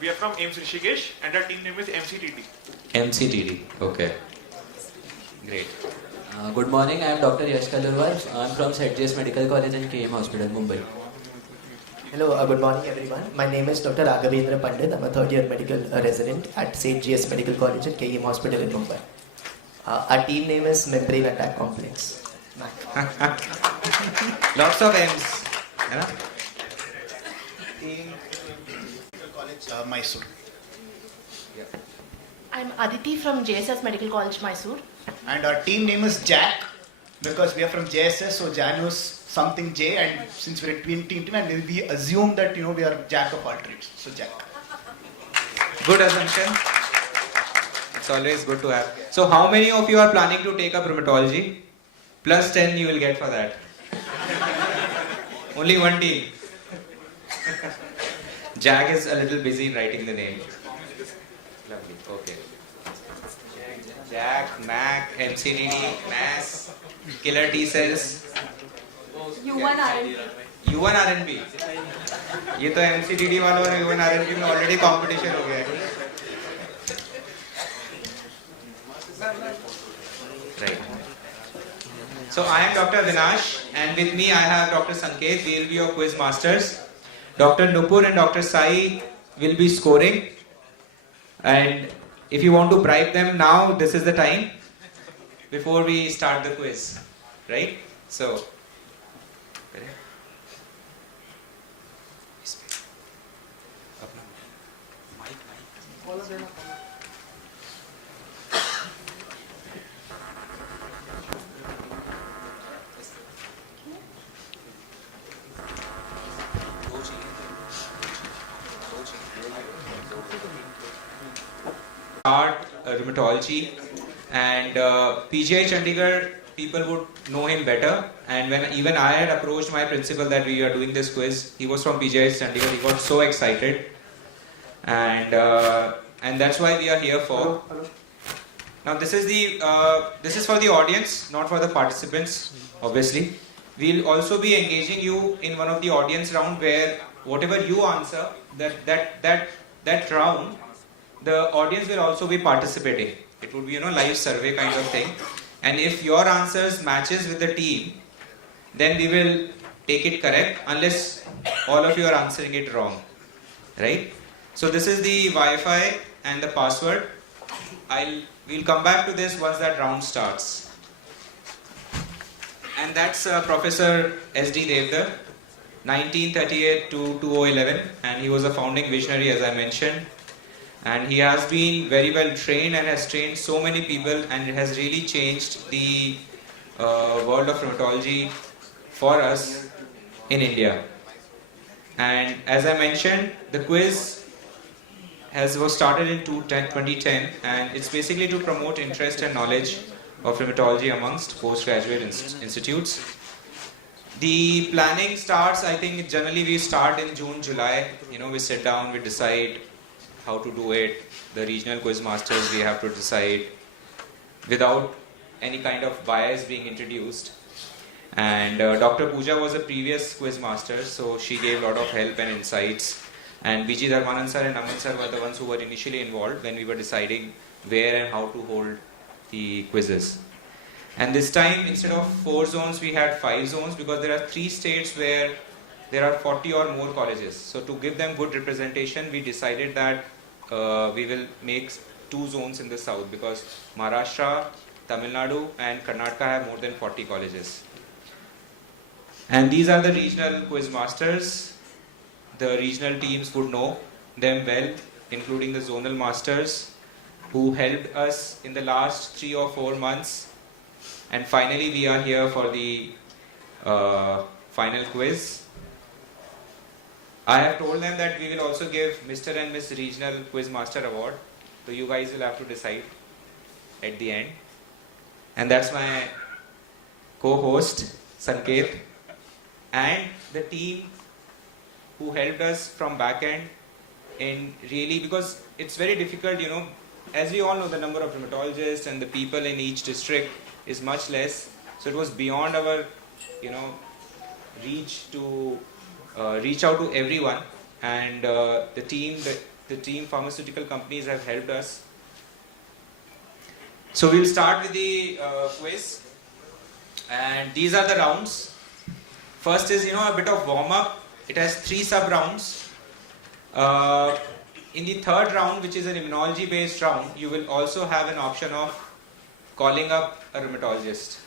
We are from AIMS Rishikesh and our team name is MCTD. MCTD, okay. Great. Good morning, I am Dr. Yash Kalurwar. I am from ZGS Medical College and KM Hospital, Mumbai. Hello, good morning everyone. My name is Dr. Raghavendra Pandit. I'm a third year medical resident at St. GS Medical College and KM Hospital in Mumbai. Our team name is Membrane Attack Complex. Lots of M's. You know? College, Mysore. Yeah. I'm Aditi from JSS Medical College, Mysore. And our team name is Jack because we are from JSS, so Janus something J, and since we're a team and we assume that we are Jack of all trades, so Jack. Good assumption. It's always good to have. So how many of you are planning to take up rheumatology? Plus 10 you will get for that. Only one team. Jack is a little busy writing the name. Lovely, okay. Jack, Mac, MCDD, MAS, Killer T cells. U1 RNP. U1 RNP. ये तो MCDD वालों और U1 RNP में already competition हो गया है. Right. So I am Dr. Vinash and with me I have Dr. Sanket. We will be your quiz masters. Dr. Nupur and Dr. Sai will be scoring. And if you want to bribe them now, this is the time before we start the quiz. Right? So, start rheumatology and PGI Chandigarh people would know him better, and when even I had approached my principal that we are doing this quiz, he was from PGI Chandigarh, he got so excited, and that's why we are here for. Now this is for the audience, not for the participants, obviously. We'll also be engaging you in one of the audience round where whatever you answer, that round, the audience will also be participating. It would be live survey kind of thing. And if your answers matches with the team, then we will take it correct unless all of you are answering it wrong. Right? So this is the Wi-Fi and the password. We'll come back to this once that round starts. And that's Professor S.D. Deodhar, 1938 to 2011, and he was a founding visionary, as I mentioned. And he has been very well trained and has trained so many people, and it has really changed the world of rheumatology for us in India. And as I mentioned, the quiz was started in 2010, and it's basically to promote interest and knowledge of rheumatology amongst postgraduate institutes. The planning starts, I think generally we start in June, July. We sit down, we decide how to do it. The regional quiz masters, we have to decide without any kind of bias being introduced. And Dr. Pooja was a previous quiz master, so she gave a lot of help and insights. And Vijay Dharmanand sir and Aman sir were the ones who were initially involved when we were deciding where and how to hold the quizzes. And this time, instead of 4 zones, we had 5 zones because there are 3 states where there are 40 or more colleges. So to give them good representation, we decided that we will make 2 zones in the south because Maharashtra, Tamil Nadu and Karnataka have more than 40 colleges. And these are the regional quiz masters. The regional teams would know them well, including the zonal masters who helped us in the last 3 or 4 months. And finally we are here for the final quiz. I have told them that we will also give Mr. and Miss Regional Quiz Master Award. So you guys will have to decide at the end. And that's my co-host, Sanket, and the team who helped us from back end in really, because it's very difficult, as we all know, the number of rheumatologists and the people in each district is much less. So it was beyond our, reach to reach out to everyone. and the team pharmaceutical companies have helped us. So we'll start with the quiz, and these are the rounds. First is a bit of warm up. It has 3 sub rounds. In the third round, which is an immunology based round, you will also have an option of calling up a rheumatologist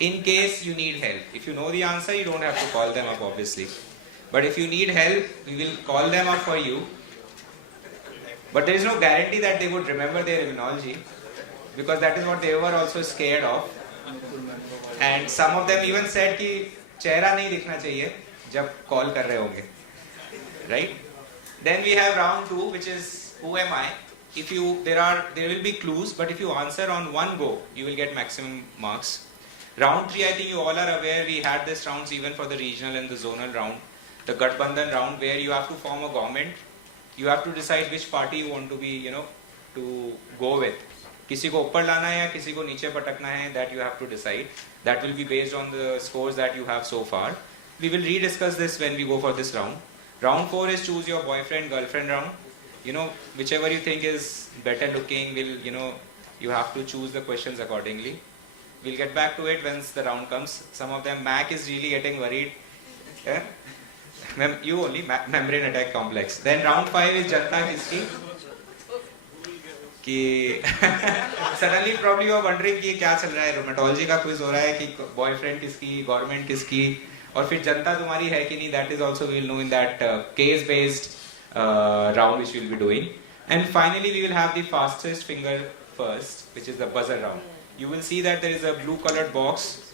in case you need help. If you know the answer, you don't have to call them up, obviously. But if you need help, we will call them up for you. But there is no guarantee that they would remember their immunology, because that is what they were also scared of. And some of them even said कि चेहरा नहीं दिखना चाहिए जब call कर रहे होंगे, right? Then we have round 2, which is who am I? There will be clues, but if you answer on one go, you will get maximum marks. Round 3, I think you all are aware, we had this rounds even for the regional and the zonal round. The Gathbandhan round, where you have to form a government. You have to decide which party you want to be, to go with. किसी को ऊपर लाना है या किसी को नीचे पटकना है, that you have to decide. That will be based on the scores that you have so far. We will rediscuss this when we go for this round. Round 4 is choose your boyfriend, girlfriend round. Whichever you think is better looking, you have to choose the questions accordingly. We'll get back to it once the round comes. Some of them, Mac is really getting worried. Yeah? You only, membrane attack complex. Then round 5 is Janta Kiski. Suddenly probably you are wondering कि क्या चल रहा है, rheumatology का quiz हो रहा है कि boyfriend किसकी, government किसकी, और फिर जनता तुम्हारी है कि नहीं, that is also we will know in that case based round which we will be doing. And finally we will have the fastest finger first, which is the buzzer round. You will see that there is a blue colored box,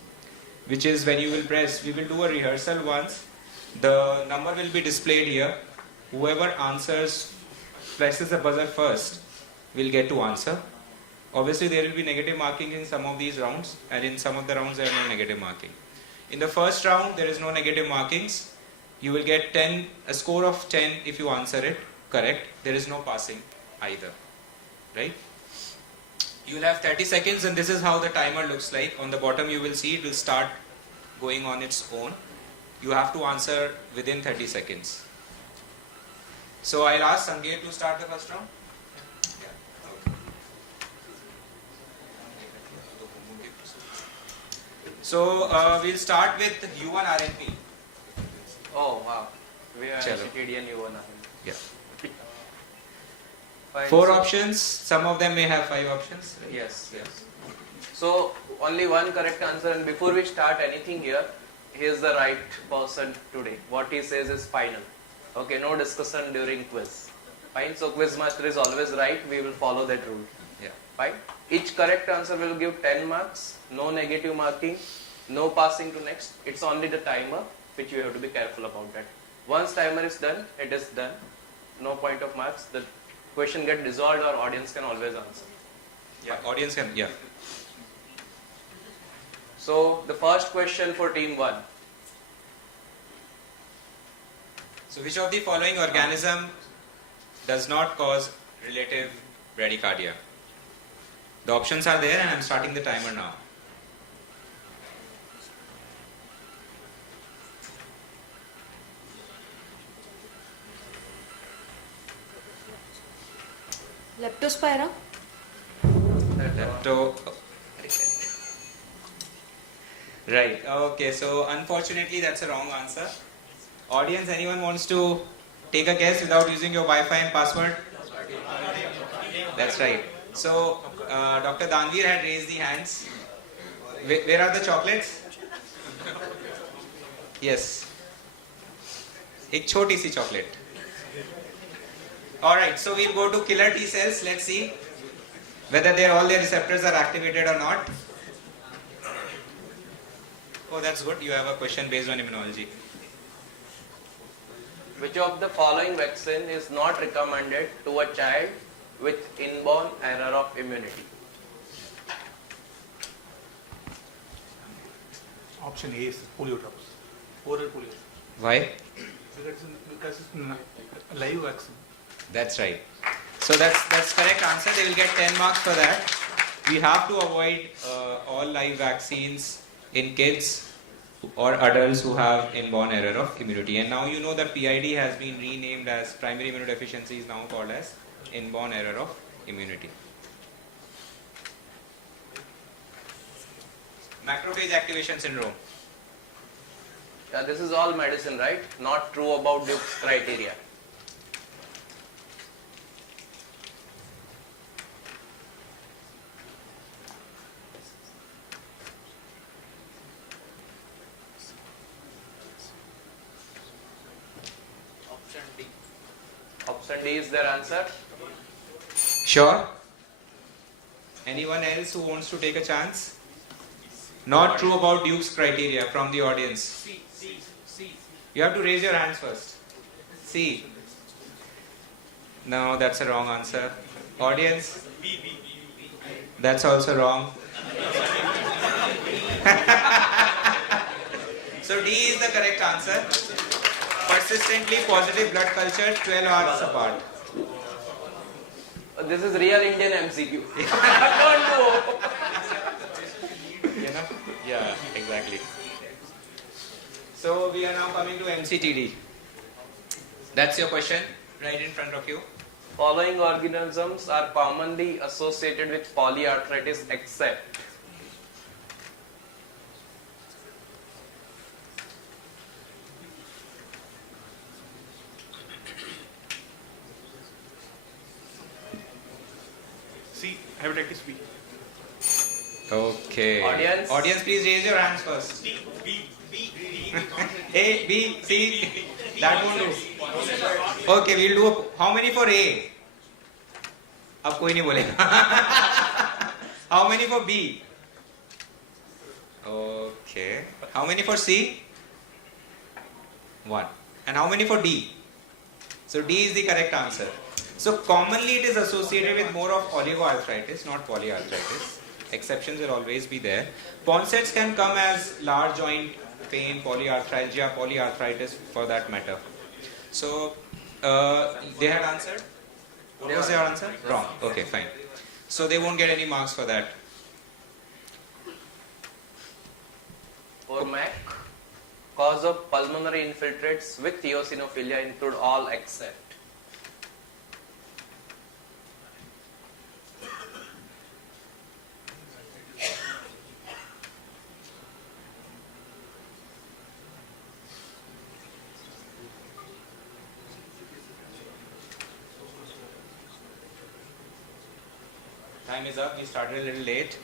which is when you will press, we will do a rehearsal once. The number will be displayed here. Whoever presses the buzzer first will get to answer. Obviously there will be negative marking in some of these rounds, and in some of the rounds there are no negative marking. In the first round there is no negative markings. You will get a score of 10 if you answer it correct. There is no passing either, right? You will have 30 seconds, and this is how the timer looks like. On the bottom you will see it will start going on its own. You have to answer within 30 seconds. So I'll ask Sangeet to start the first round. So we'll start with U1 RNP. Oh wow, we are Chalo. Canadian U1. Yeah. Fine. 4 So- options. Some of them may have 5 options. Yes, yes. So only one correct answer, and before we start anything here, he is the right person today. What he says is final. Okay, no discussion during quiz. Fine. So quiz master is always right. We will follow that rule. Yeah. Fine. Each correct answer will give 10 marks. No negative marking. No passing to next. It's only the timer, which you have to be careful about that. Once timer is done, it is done. No point of marks. The question get dissolved, or audience can always answer. Yeah. Audience can. Yeah. So the first question for team 1. So which of the following organism does not cause relative bradycardia? The options are there, and I'm starting the timer now. Leptospira. Right. Okay. So unfortunately, that's a wrong answer. Audience, anyone wants to take a guess without using your Wi-Fi and password? That's right. So Dr. Danveer had raised the hands. Where are the chocolates? Yes. एक छोटी सी chocolate. All right. So we'll go to killer T cells. Let's see whether all their receptors are activated or not. Oh, that's good. You have a question based on immunology. Which of the following vaccine is not recommended to a child with inborn error of immunity? Option A is polio drops, oral polio. Why? Because it's a live vaccine. That's right. So that's correct answer. They will get 10 marks for that. We have to avoid all live vaccines in kids or adults who have inborn error of immunity. And now you know that PID has been renamed as primary immunodeficiency, is now called as inborn error of immunity. Macrophage activation syndrome. Yeah, this is all medicine, right? Not true about Duke's criteria. Option D is their answer. Sure? Anyone else who wants to take a chance? Not true about Duke's criteria from the audience. You have to raise your hands first. C. No, that's a wrong answer. Audience? That's also wrong. So D is the correct answer. Persistently positive blood culture 12 hours apart. This is real Indian MCQ. Don't do. You know? Yeah, exactly. So we are now coming to MCTD. That's your question, right in front of you. Following organisms are commonly associated with polyarthritis except C. Hepatitis B. Okay. Audience? Audience, please raise your hands first. A, B, C. That won't do. Okay, we'll do. How many for A? अब कोई नहीं बोलेगा. How many for B? Okay. How many for C? 1. And how many for D? So D is the correct answer. So commonly it is associated with more of oligoarthritis, not polyarthritis. Exceptions will always be there. Ponsets can come as large joint pain, polyarthralgia, polyarthritis for that matter. So they had answered? What was their answer? Wrong. Okay, fine. So they won't get any marks for that. or MAC. Cause of pulmonary infiltrates with eosinophilia include all except Time is up. We started a little late.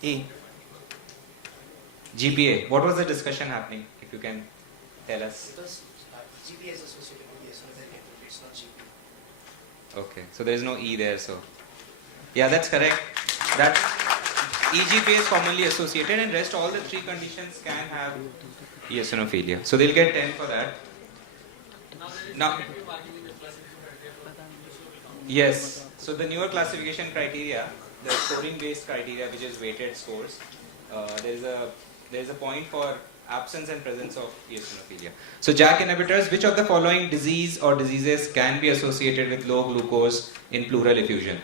E. GPA. What was the discussion happening? If you can tell us. Because GPA is associated with eosinophilic infiltrates, not GP. Okay. So there is no E there. So yeah, that's correct. That EGPA is commonly associated, and rest all the three conditions can have eosinophilia. So they'll get 10 for that. Now, yes. So the newer classification criteria, the scoring-based criteria, which is weighted scores, there is a point for absence and presence of eosinophilia. So JAK inhibitors, which of the following disease or diseases can be associated with low glucose in pleural effusion?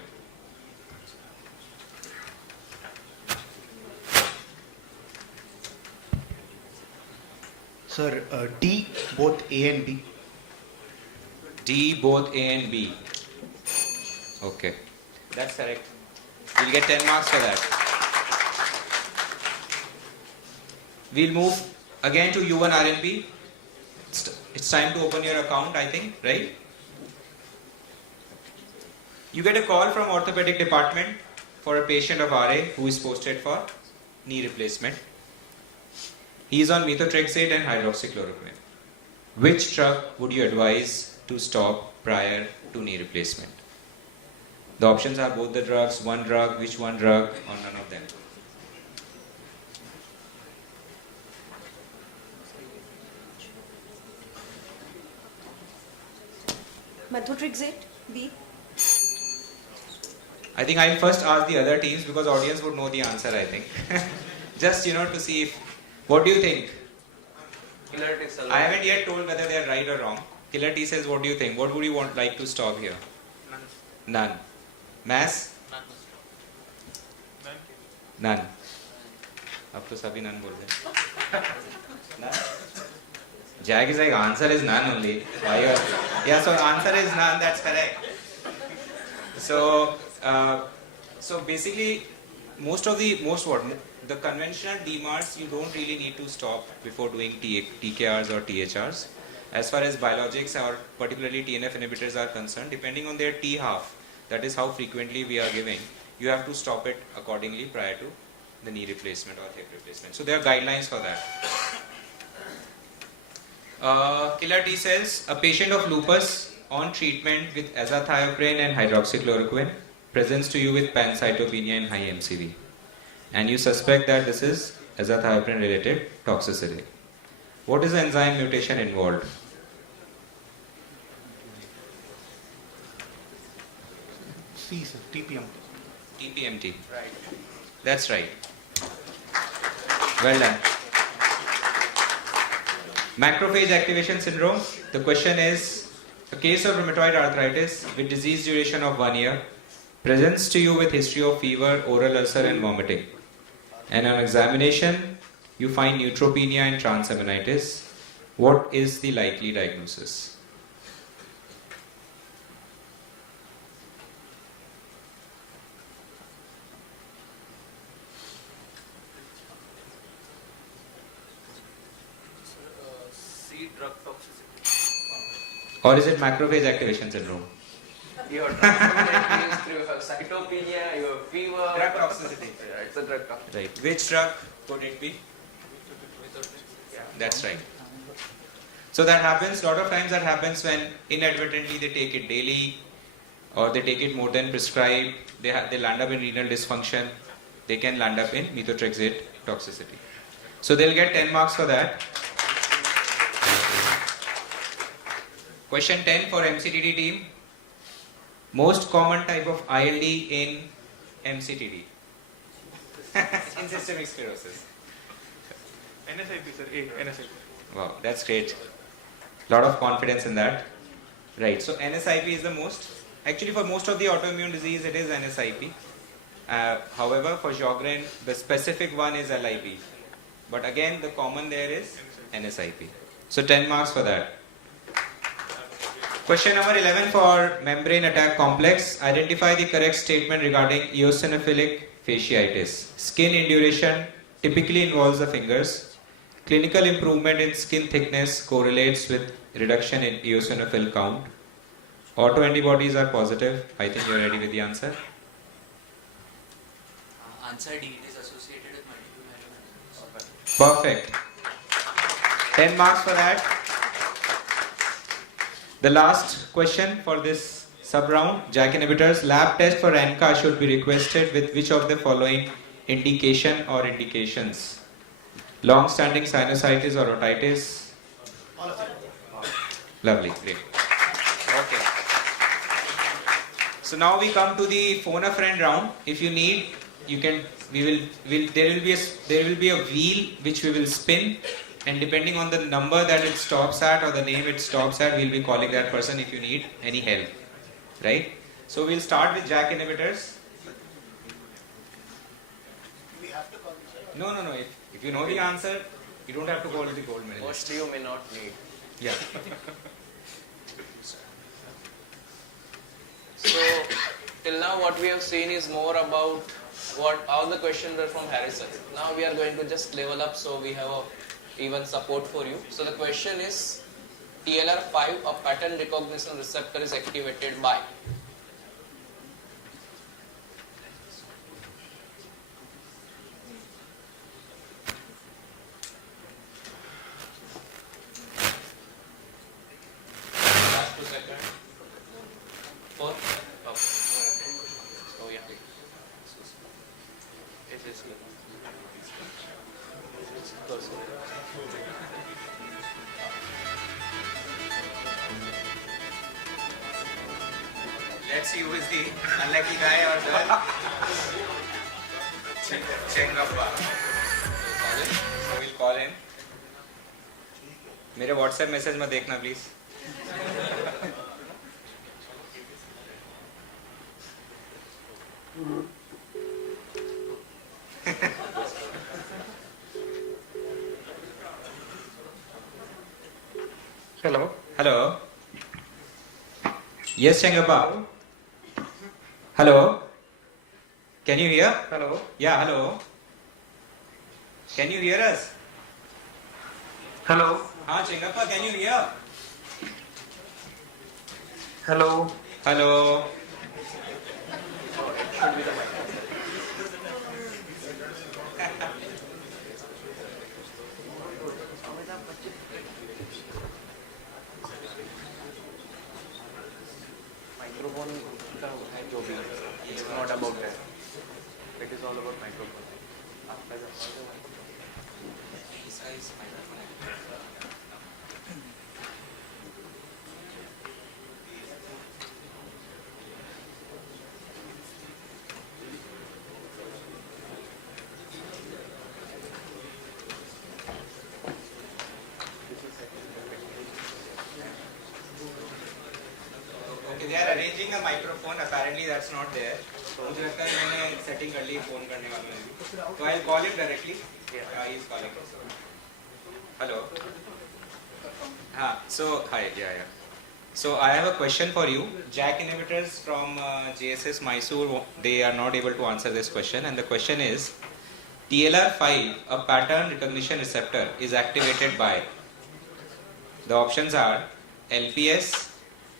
Sir, D, both A and B. D, both A and B. Okay, that's correct. We'll get 10 marks for that. We'll move again to U1 RNB. It's time to open your account, I think, right? You get a call from orthopedic department for a patient of RA who is posted for knee replacement. He is on methotrexate and hydroxychloroquine. Which drug would you advise to stop prior to knee replacement? The options are both the drugs, one drug, which one drug, or none of them. Methotrexate, B. I think I'll first ask the other teams because audience would know the answer, I think. Just, to see if, what do you think? Killer T cell. I haven't yet told whether they are right or wrong. Killer T says, what do you think? What would you like to stop here? None. Mass? None. अब तो सभी none बोल रहे हैं. Jag is like answer is none only. Yeah, so answer is none. That's correct. So basically, the conventional DMARDs you don't really need to stop before doing TKRs or THRs. As far as biologics or particularly TNF inhibitors are concerned, depending on their T half, that is how frequently we are giving, you have to stop it accordingly prior to the knee replacement or hip replacement. So there are guidelines for that. Killer T cells, a patient of lupus on treatment with azathioprine and hydroxychloroquine presents to you with pancytopenia and high MCV, and you suspect that this is azathioprine related toxicity. What is the enzyme mutation involved? C, sir. TPM. TPMT. Right. That's right. Well done. Macrophage activation syndrome. The question is, a case of rheumatoid arthritis with disease duration of 1 year presents to you with history of fever, oral ulcer and vomiting. And on examination, you find neutropenia and transaminitis. What is the likely diagnosis? C, drug toxicity. Or is it macrophage activation syndrome? You have transaminase, you have cytopenia, you have fever. Drug toxicity. Yeah, it's a drug toxicity. Right. Which drug could it be? That's right. So that happens, lot of times that happens when inadvertently they take it daily or they take it more than prescribed, they land up in renal dysfunction, they can land up in methotrexate toxicity. So they'll get 10 marks for that. Question 10 for MCTD team. Most common type of ILD in MCTD? In systemic sclerosis. NSIP, sir. A, NSIP. Wow, that's great. Lot of confidence in that. Right, so NSIP is the most. Actually, for most of the autoimmune disease, it is NSIP. However, for Sjogren, the specific one is LIP. But again, the common there is NSIP. So 10 marks for that. Question number 11 for membrane attack complex. Identify the correct statement regarding eosinophilic fasciitis. Skin induration typically involves the fingers. Clinical improvement in skin thickness correlates with reduction in eosinophil count. Autoantibodies are positive. I think you are ready with the answer. Answer D, it is associated with multiple myeloma. Perfect. 10 marks for that. The last question for this sub-round, JAK inhibitors. Lab test for ANCA should be requested with which of the following indication or indications? Long-standing sinusitis or otitis? All of them. Lovely, great. Okay. So now we come to the phone a friend round. If you need, you can. There will be a wheel which we will spin, and depending on the number that it stops at or the name it stops at, we'll be calling that person if you need any help. Right? So we'll start with JAK inhibitors. We have to call this. No. If you know the answer, you don't have to call it the gold medalist. Mostly you may not need. Yeah. So till now what we have seen is more about all the questions were from Harrison. Now we are going to just level up so we have a even support for you. So the question is TLR5, a pattern recognition receptor, is activated by. Last 2 seconds. 4. Okay. So yeah. It is here. Let's see who is the unlucky guy or girl. Chengappa. So we'll call him. मेरे WhatsApp message में देखना please. Yes, Chengappa. Hello. Can you hear? Hello. Yeah, hello. Can you hear us? Hello. Haan, Chengappa, can you hear? Hello. Hello. Microphone का है जो भी it's not about that. It is all about microphone. आपका जो Okay, they are arranging a microphone. Apparently, that's not there. मुझे लगता है मैंने setting कर ली phone करने वाले ने. So I'll call him directly. Yeah, he is calling. Hello. So hi, yeah. So I have a question for you. JAK inhibitors from JSS Mysore, they are not able to answer this question, and the question is, TLR5, a pattern recognition receptor, is activated by. The options are LPS,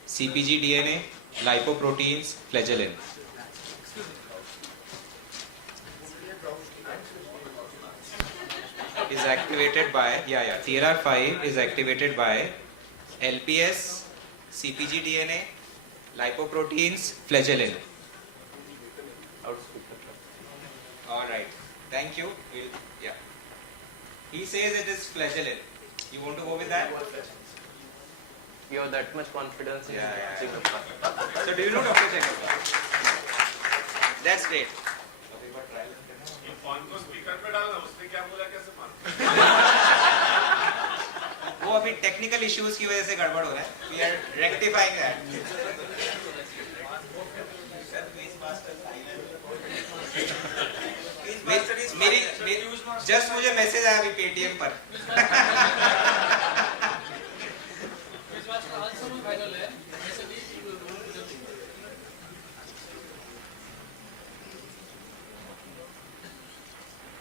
CpG DNA, lipoproteins, flagellin. Is activated by, TLR5 is activated by LPS, CpG DNA, lipoproteins, flagellin. Alright, thank you. Yeah. He says it is flagellin. You want to go with that? you have that much confidence in Chengappa. So do you know Dr. Chengappa? That's great. वो अभी technical issues की वजह से गड़बड़ हो रहा है. We are rectifying that. मेरी जस्ट मुझे मैसेज आया अभी पेटीएम पर.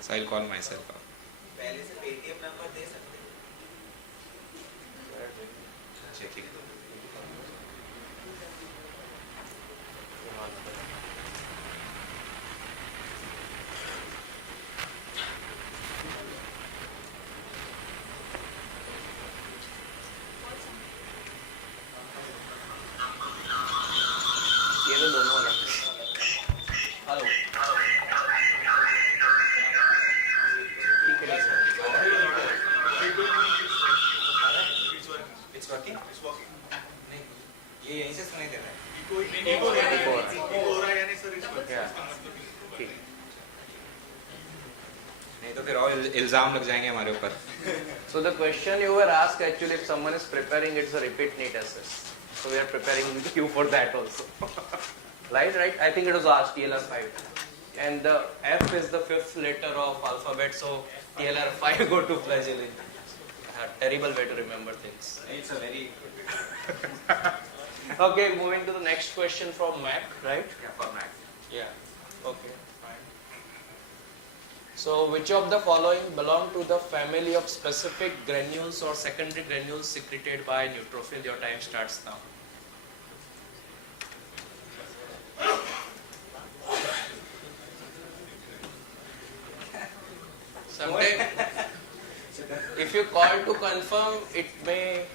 So I'll call myself up. पहले से पेटीएम नंबर दे सकते हैं. Checking. ये तो दोनों अलग. Hello. It's working? It's working. नहीं, ये यहीं से सुनाई दे रहा है. नहीं तो फिर और इल्जाम लग जाएंगे हमारे ऊपर. So the question you were asked, actually if someone is preparing, it's a repeat NEET assess. So we are preparing you for that also. Right? I think it was asked TLR5. And the F is the fifth letter of alphabet, so TLR5 go to flagellin. Terrible way to remember things. It's a very good way. Okay, moving to the next question from Mac, right? Yeah, for Mac. Yeah. Okay. Fine. So, which of the following belong to the family of specific granules or secondary granules secreted by neutrophil? Your time starts now. Sometimes, if you call to confirm, it may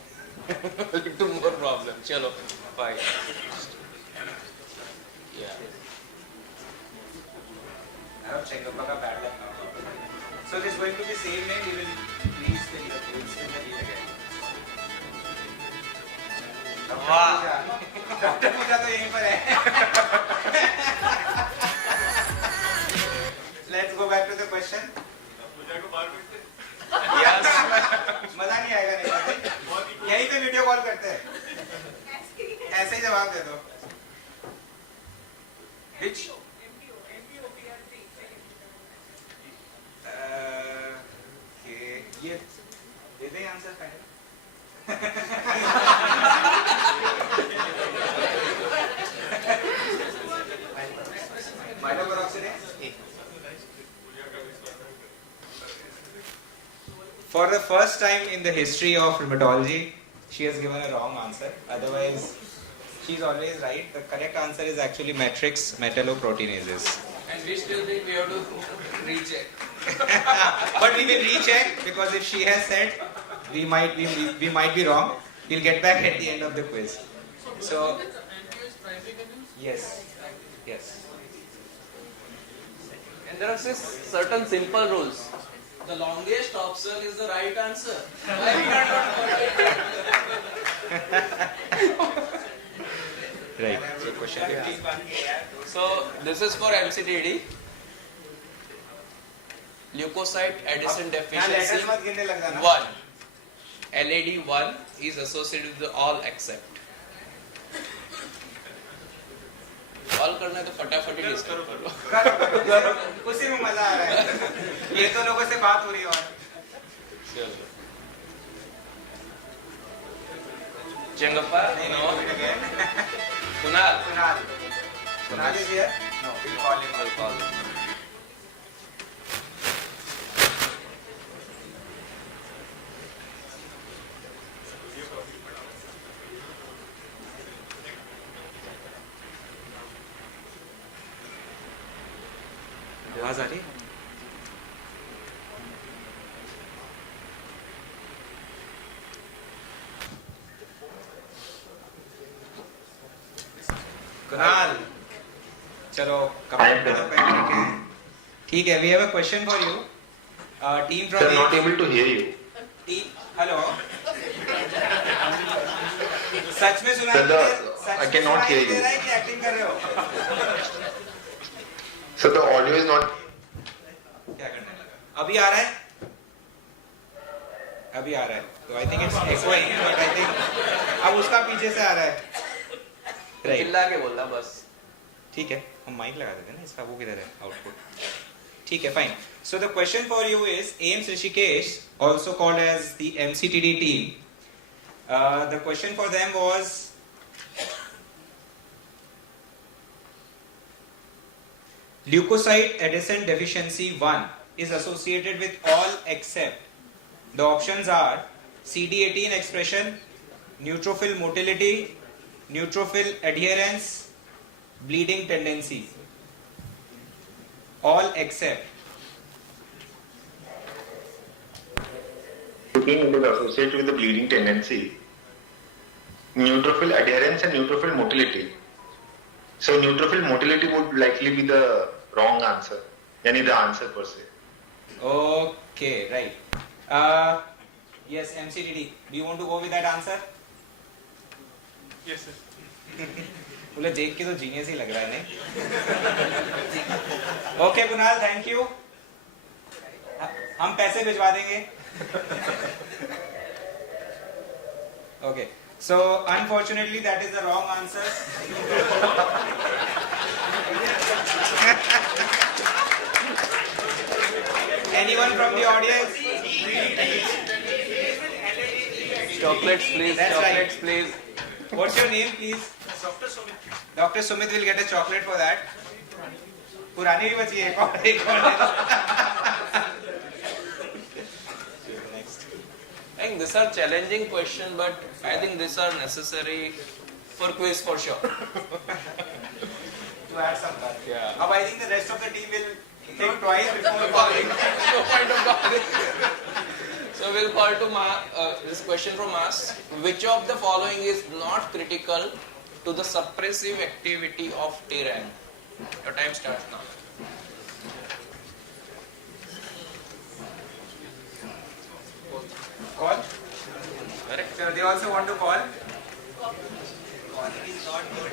lead to more problems. Chalo, bye. Yeah. I have Chengappa ka bad luck now. So this is going to be same name. We will please spin the wheel again. Doctor Pooja तो यहीं पर है. Let's go back to the question. Yes. मजा नहीं आएगा नहीं. यहीं पे वीडियो कॉल करते हैं. ऐसे ही जवाब दे दो. Which? ये दे दे answer final. For the first time in the history of rheumatology, she has given a wrong answer. Otherwise, she's always right. The correct answer is actually matrix metalloproteinases. And we still think we have to recheck. But we will recheck because if she has said we might be wrong, we'll get back at the end of the quiz. So yes. And there are certain simple rules. The longest option is the right answer. Why we are not following? Right. So question 15. So this is for MCTD. Leukocyte adhesion deficiency 1. LAD 1 is associated with all except. All करना है तो फटाफट ही discuss करो. उसी में मजा आ रहा है. ये तो लोगों से बात हो रही है और. Chengappa? No. Kunal? Kunal is here? No, we'll call him. I'll call him. आवाज आ रही है? कुणाल चलो ठीक है. We have a question for you. Team from. Sir, not able to hear you. Team, hello. सच में सुना? Sir, I cannot hear you. Acting कर रहे हो? So the audio is not. क्या करने लगा? अभी आ रहा है? अभी आ रहा है. तो I think it's echoing, but I think अब उसका पीछे से आ रहा है. Right. चिल्ला के बोलना बस. ठीक है. हम माइक लगा देते हैं ना. इसका वो किधर है? आउटपुट. ठीक है. Fine. So the question for you is AIMS Rishikesh, also called as the MCTD team. The question for them was. Leukocyte adhesion deficiency 1 is associated with all except. The options are CD18 expression, neutrophil motility, neutrophil adherence, bleeding tendency. All except. It is associated with the bleeding tendency, neutrophil adherence and neutrophil motility. So neutrophil motility would likely be the wrong answer. Yani the answer per se. Okay, right. Yes, MCDD. Do you want to go with that answer? Yes, sir. बोले देख के तो genius ही लग रहा है नहीं? Okay, Kunal, thank you. हम पैसे भिजवा देंगे. Okay. So unfortunately that is the wrong answer. Anyone from the audience? Chocolates please. That's Chocolates right. please. What's your name, please? Dr. Sumit. Dr. Sumit will get a chocolate for that. पुरानी भी बची है एक और Next. I think these are challenging questions, but I think these are necessary for quiz for sure. To add some fun. Yeah. Now I think the rest of the team will think twice before calling. No point of calling. So we'll call to this question from us. Which of the following is not critical to the suppressive activity of T-RAM? Your time starts now. Call? Correct. So they also want to call? Calling is not good.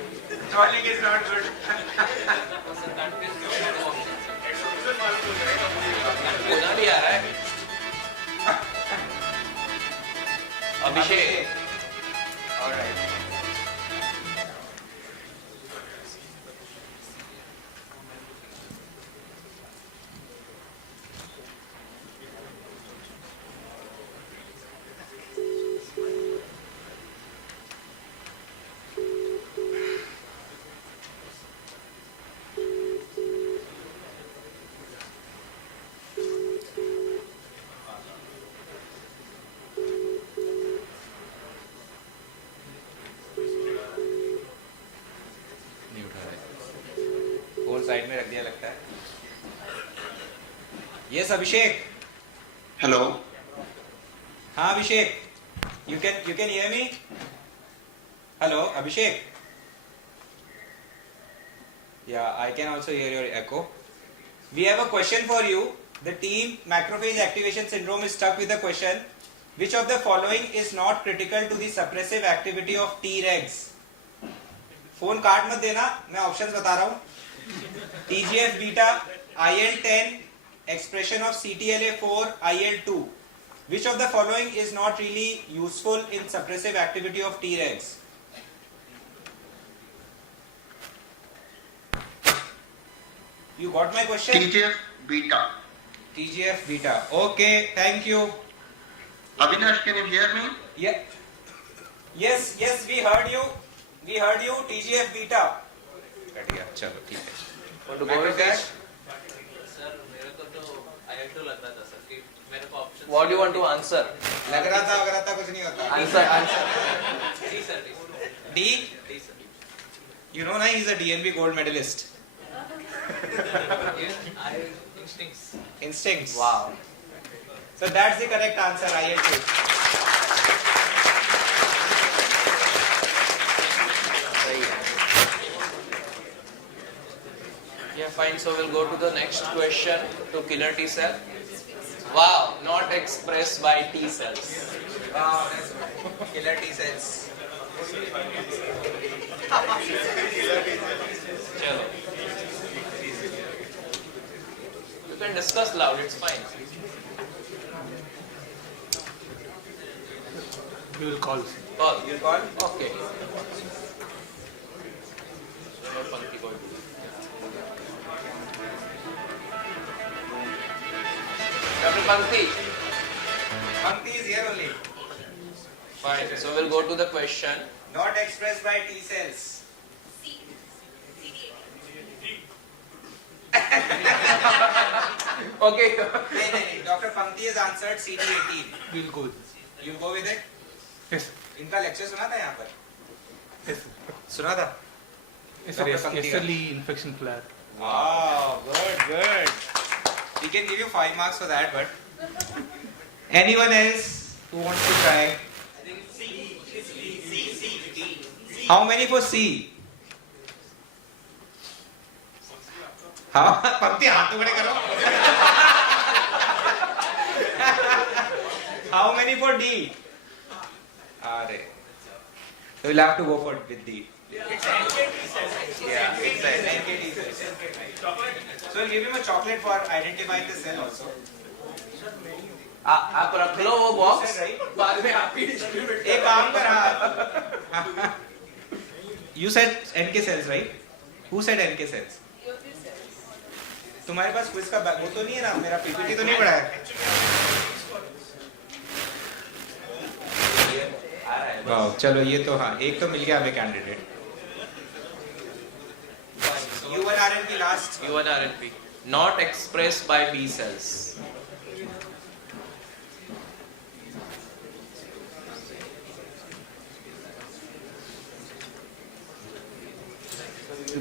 Calling is not good. कितना भी आ रहा है? अभिषेक. All right. रख दिया लगता है. Yes, Abhishek. Hello. हाँ Abhishek, you can hear me? Hello, Abhishek. Yeah, I can also hear your echo. We have a question for you. The team macrophage activation syndrome is stuck with the question: which of the following is not critical to the suppressive activity of Tregs? Phone काट मत देना, मैं options बता रहा हूँ. TGF beta, IL-10, expression of CTLA-4, IL-2. Which of the following is not really useful in suppressive activity of Tregs? You got my question? TGF beta. TGF beta. Okay, thank you. Avinash, can you hear me? Yeah. Yes, we heard you. We heard you. TGF beta. Cut गया. चलो ठीक है. Want to go with that? Sir मेरे को तो IL-2 लग रहा था सर कि मेरे को option. What do you want to answer? लग रहा था कुछ नहीं होता. Answer. D sir D. D sir. You know ना, he's a DNB gold medalist. Instincts. Instincts. Wow. So that's the correct answer. IL-2. Yeah, fine. So we'll go to the next question to killer T cell. Wow, not expressed by T cells. Wow, that's good. Killer T cells. Chalo. You can discuss loud, it's fine. We will call. Call. You call? Okay. Dr. Pankti. Pankti is here only. Fine. So we'll go to the question. Not expressed by T cells. Okay. नहीं. Dr. Pankti has answered CD18. We will go with this. You go with it. Yes. इनका lecture सुना था यहाँ पर? Yes. सुना था? Yes, sir. Dr. Yes. Pankti. SLE infection flare. Wow, good. We can give you 5 marks for that, but anyone else who wants to try? How many for C? हाँ, पंक्ति हाथ तो बड़े करो. How many for D? अरे, so we'll have to go for with D. Yeah, exactly. So we'll give him a chocolate for identifying the cell also. आप रख लो वो बॉक्स, बाद में आप ही डिस्ट्रीब्यूट. एक काम कर. You said NK cells, right? Who said NK cells? तुम्हारे पास क्विज का वो तो नहीं है ना, मेरा पीपीटी तो नहीं पड़ा है. वाह, चलो ये तो हाँ, एक तो मिल गया हमें candidate. U1 RNP last. U1 RNP. Not expressed by B cells.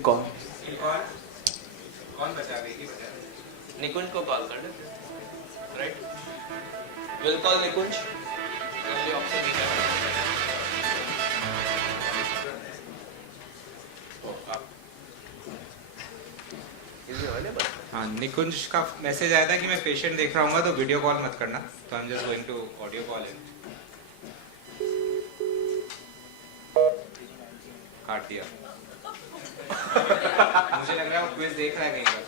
कौन? कौन बचा गई? निकुंज को कॉल कर दे. Right? We'll call Nikunj. Only option we have. Is he available? हाँ, निकुंज का मैसेज आया था कि मैं पेशेंट देख रहा हूँ तो वीडियो कॉल मत करना, तो I am just going to audio call in. काट दिया. मुझे लग रहा है वो क्विज देख रहा है कहीं पर.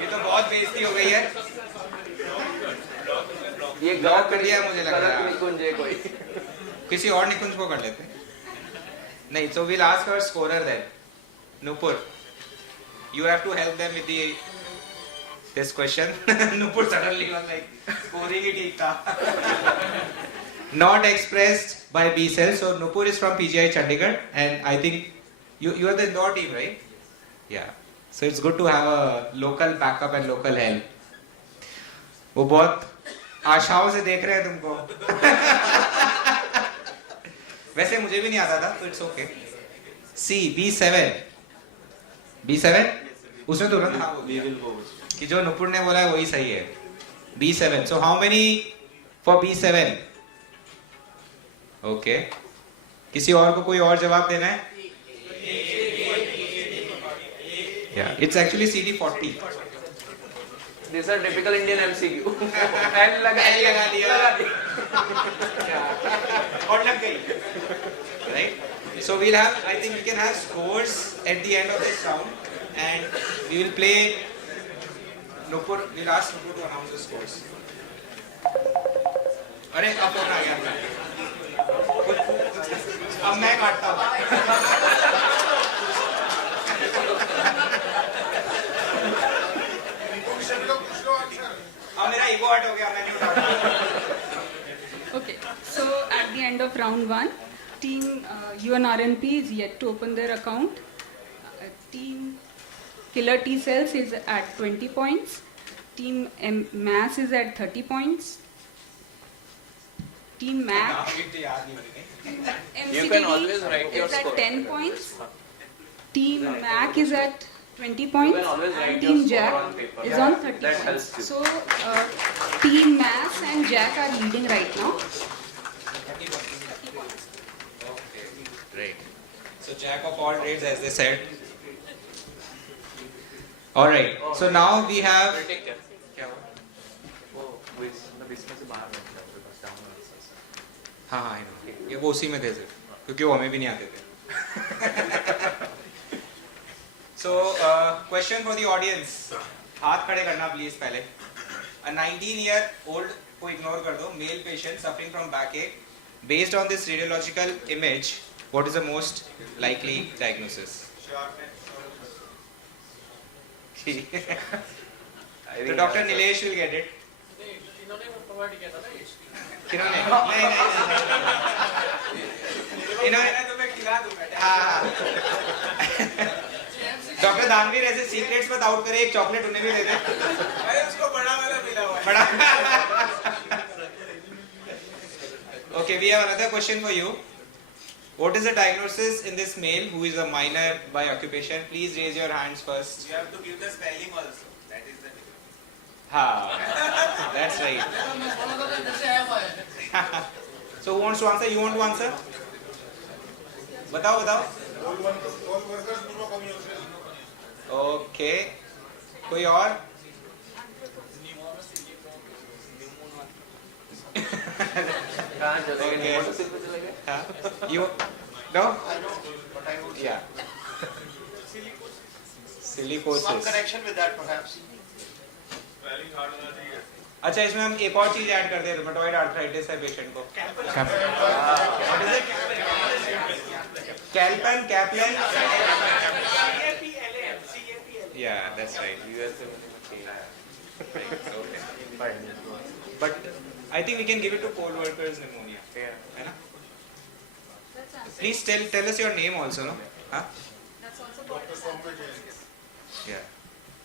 ये तो बहुत बेइज्जती हो गई है. ये ब्लॉक कर दिया मुझे लग रहा है. निकुंज है कोई. किसी और निकुंज को कर लेते. नहीं, so we'll ask our scorer then. Nupur, you have to help them with this question. Nupur suddenly was like, scoring ही ठीक था. Not expressed by B cells. So Nupur is from PGI Chandigarh, and I think you are the Indore team, right? Yeah. So it's good to have a local backup and local help. वो बहुत आशाओं से देख रहे हैं तुमको. वैसे मुझे भी नहीं आता था तो it's okay. C B7 B7 उसमें तुरंत हाँ बोल दिया कि जो नुपुर ने बोला है वही सही है. B7. So how many for B7? Okay. किसी और को कोई और जवाब देना है? Yeah, it's actually CD40. These are typical Indian MCQ. L लगा दिया. और लग गई. Right? So we'll have, I think we can have scores at the end of this round, and we will play. Nupur, we'll ask Nupur to announce the scores. अरे अब phone आ गया. अब मैं काटता हूँ. अब मेरा ईगो हट हो गया, मैं नहीं उठा. Okay, so at the end of round 1, team UNRNP is yet to open their account. Team Killer T Cells is at 20 points. Team Mass is at 30 points. Team Mac You can always write your is at score. 10 points. Team Mac is at 20 points. You can always write And your Team score Jack on paper. is on 30 That points. helps you. So Team Mass and Jack are leading right now. Right. So jack of all trades, as they said. All right. So now we have. Take care. क्या हुआ? वो इसमें से बाहर निकला because down answers. हाँ हाँ, I know. ये वो उसी में थे सिर्फ, क्योंकि वो हमें भी नहीं आते थे. So question for the audience. हाथ खड़े करना please पहले. A 19-year-old को ignore कर दो. Male patient suffering from backache. Based on this radiological image, what is the most likely diagnosis? So Dr. Nilesh will get it. किन्होंने? नहीं. इन्होंने तो मैं खिला दूंगा. हाँ. डॉक्टर दानवीर ऐसे सीक्रेट्स मत आउट करे, एक चॉकलेट उन्हें भी दे दे. अरे उसको बड़ा वाला मिला हुआ है. बड़ा. Okay, we have another question for you. What is the diagnosis in this male who is a minor by occupation? Please raise your hands first. You have to give the spelling also. That is the difference. Ha, that's right. So who wants to answer? You want to answer? बताओ. Okay. कोई और? कहाँ चले गए? Motorcycle पे चले गए? हाँ. You no? Yeah. Silicosis. Some connection with that perhaps. अच्छा, इसमें हम एक और चीज ऐड कर दें. रूमेटॉइड आर्थराइटिस है पेशेंट को. What is it? Kaplan. Yeah, that's right. Okay. But I think we can give it to poll workers pneumonia. Yeah. है ना? Please tell us your name also, no? Huh? That's also called as Yeah.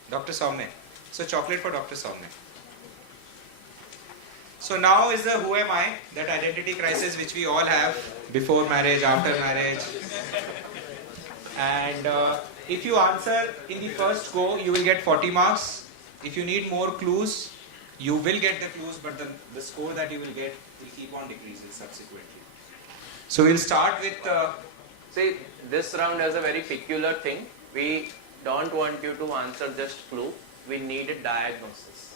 Dr. Soumya. So chocolate for Dr. Soumya. So now is the who am I, that identity crisis which we all have before marriage, after marriage. And if you answer in the first go, you will get 40 marks. If you need more clues, you will get the clues, but the score that you will get will keep on decreasing subsequently. So we'll start with... See, this round has a very peculiar thing. We don't want you to answer just clue. We need a diagnosis.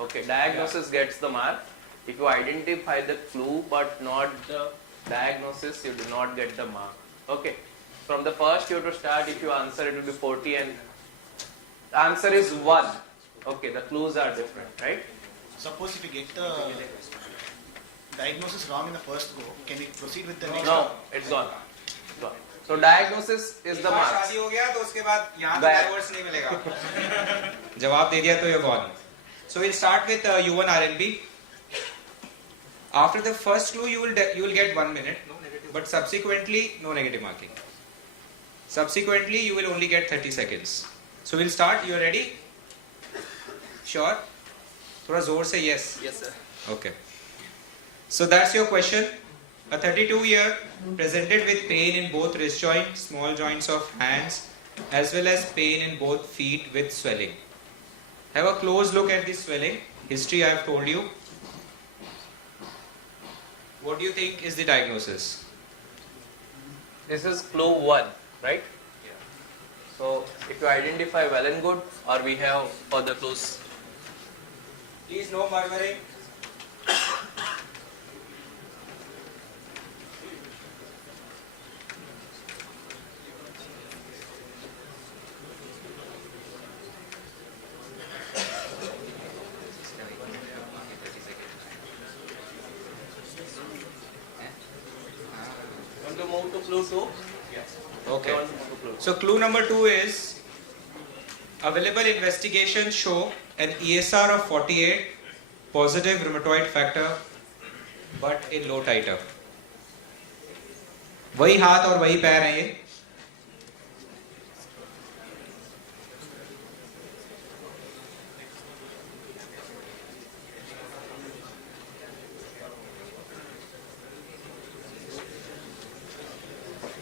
Okay, diagnosis gets the mark. If you identify the clue but not the diagnosis, you do not get the mark. Okay, from the first you have to start. If you answer, it will be 40 and the answer is 1. Okay, the clues are different, right? Suppose if you get the diagnosis wrong in the first go, can we proceed with the next No, one? it's gone. So diagnosis is the mark. शादी हो गया तो उसके बाद यहाँ तो divorce नहीं मिलेगा. जवाब दे दिया तो you're gone. So we'll start with U1 RNB. After the first clue, you will get 1 minute, but subsequently no negative marking. Subsequently, you will only get 30 seconds. So we'll start. You are ready? Sure? थोड़ा जोर से yes. Yes, sir. Okay. So that's your question. A 32-year presented with pain in both wrist joint, small joints of hands, as well as pain in both feet with swelling. Have a close look at the swelling. History I have told you. What do you think is the diagnosis? This is clue 1, right? Yeah. So if you identify well and good, or we have further clues. Please no murmuring. Want to move to clue 2? Yes. Okay. Want to move to clue 2. So clue number 2 is available investigations show an ESR of 48, positive rheumatoid factor, but in low titer. वही हाथ और वही पैर हैं ये.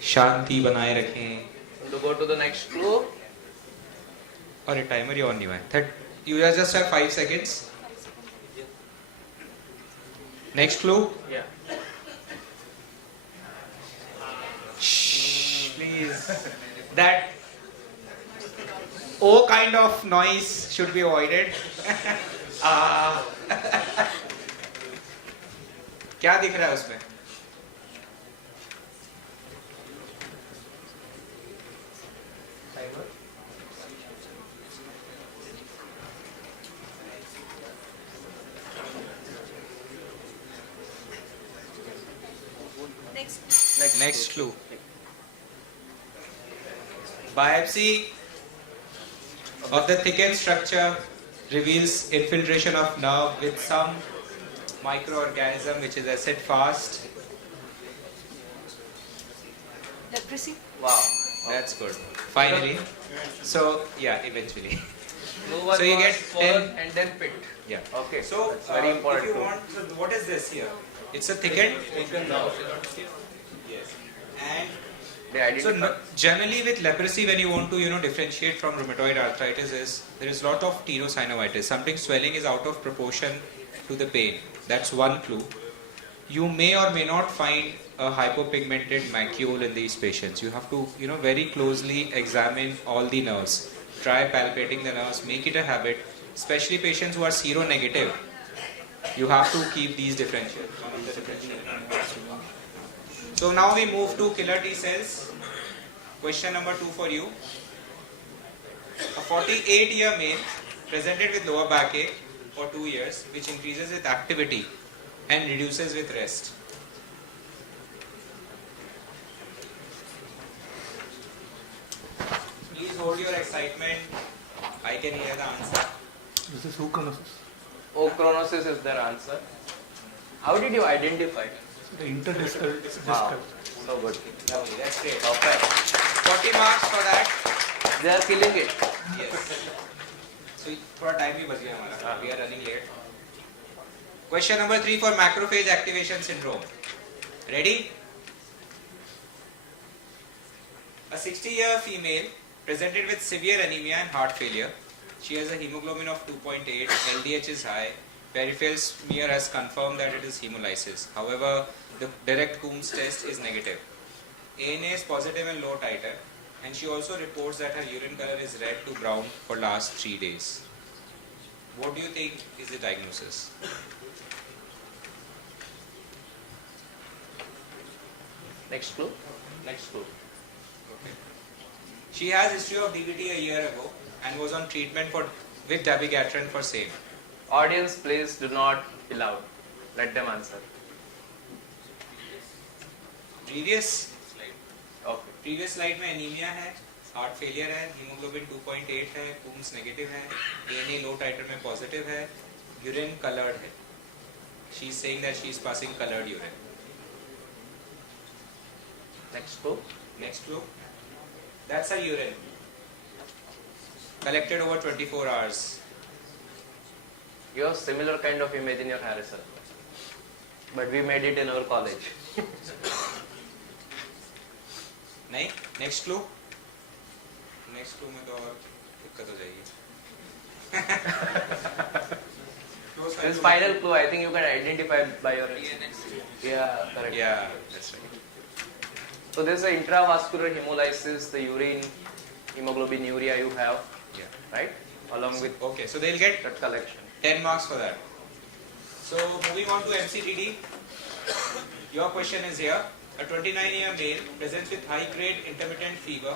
शांति बनाए रखें. Want to go to the next clue? और टाइमर ये ऑन नहीं हुआ है. You just have 5 seconds. Next clue. Yeah. Shh, please. That O kind of noise should be avoided. क्या दिख रहा है उसमें? Next clue. Biopsy of the thickened structure reveals infiltration of nerve with some microorganism which is acid fast. Leprosy. Wow. That's good. Finally. So yeah, eventually. Clue 1 So you was get fur 10. and then pit. Yeah. Okay. So that's very important. if you clue. want, so what is this here? It's a thickened. Yes. And They identify. so generally with leprosy, when you want to differentiate from rheumatoid arthritis, is there is lot of tenosynovitis. Something swelling is out of proportion to the pain. That's one clue. You may or may not find a hypopigmented macule in these patients. You have to very closely examine all the nerves. Try palpating the nerves. Make it a habit. Especially patients who are seronegative. You have to keep these differential. So now we move to killer T cells. Question number 2 for you. A 48-year male presented with lower backache for 2 years, which increases with activity and reduces with rest. Please hold your excitement. I can hear the answer. This is zoonosis. Ochronosis is their answer. How did you identify? The interdiscal Wow. discal. So good. Lovely, that's great. Perfect. 40 marks for that. They are killing it. Yes. So थोड़ा time भी बच गया हमारा. We are running late. Question number 3 for macrophage activation syndrome. Ready? A 60-year female presented with severe anemia and heart failure. She has a hemoglobin of 2.8, LDH is high, peripheral smear has confirmed that it is hemolysis. However, the direct Coombs test is negative. ANA is positive and low titer, and she also reports that her urine color is red to brown for last 3 days. What do you think is the diagnosis? Next clue. Next clue. Okay. She has history of DVT a year ago and was on treatment with dabigatran for same. Audience, please do not be loud. Let them answer. Previous Okay. slide में anemia है, heart failure है, hemoglobin 2.8 है, Coombs negative है, ANA low titer में positive है, urine colored है. She is saying that she is passing colored urine. Next clue. Next clue. That's her urine. Collected over 24 hours. You have similar kind of image in your hair, sir. but we made it in our college. नहीं next clue में तो और दिक्कत हो जाएगी. This is final clue. I think you can identify by your. Yeah, correct. Yeah, that's right. So this is the intravascular hemolysis, the urine, hemoglobinuria you have, Yeah. right? Along with Okay, so they'll get that collection. 10 marks for that. So moving on to MCTD. Your question is here. A 29-year male presents with high-grade intermittent fever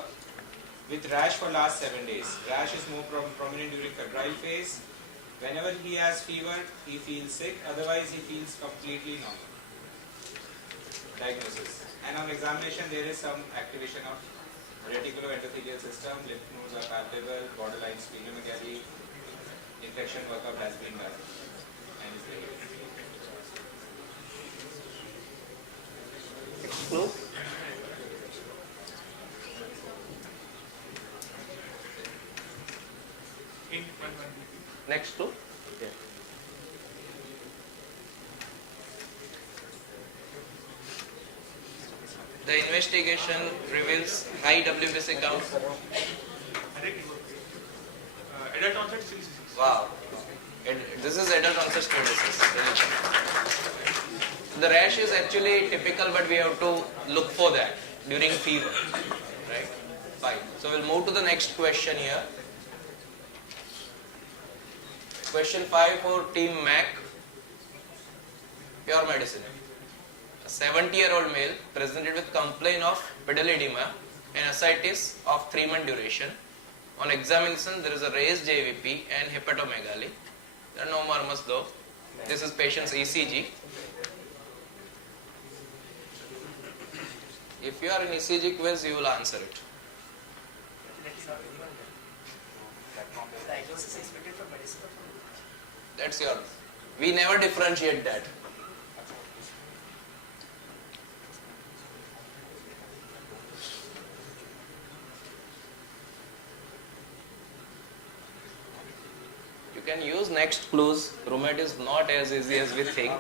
with rash for last 7 days. Rash is more prominent during febrile phase. Whenever he has fever, he feels sick. Otherwise, he feels completely normal. Diagnosis. And on examination, there is some activation of reticuloendothelial system. Lymph nodes are palpable. Borderline splenomegaly. Infection workup has been done. And is there. Next clue. Next clue. The investigation reveals high WBC count. Adult onset CCC. Wow. This is adult onset scoliosis. The rash is actually typical, but we have to look for that during fever. Right? Fine. So we'll move to the next question here. Question 5 for Team MAC. Pure medicine. A 70-year-old male presented with complaint of pedal edema and ascites of 3-month duration. On examination, there is a raised JVP and hepatomegaly. There are no murmurs though. This is patient's ECG. If you are in ECG quiz, you will answer it. Diagnosis expected from medicine. That's your. We never differentiate that. You can use next clues. Rheumat is not as easy as we think.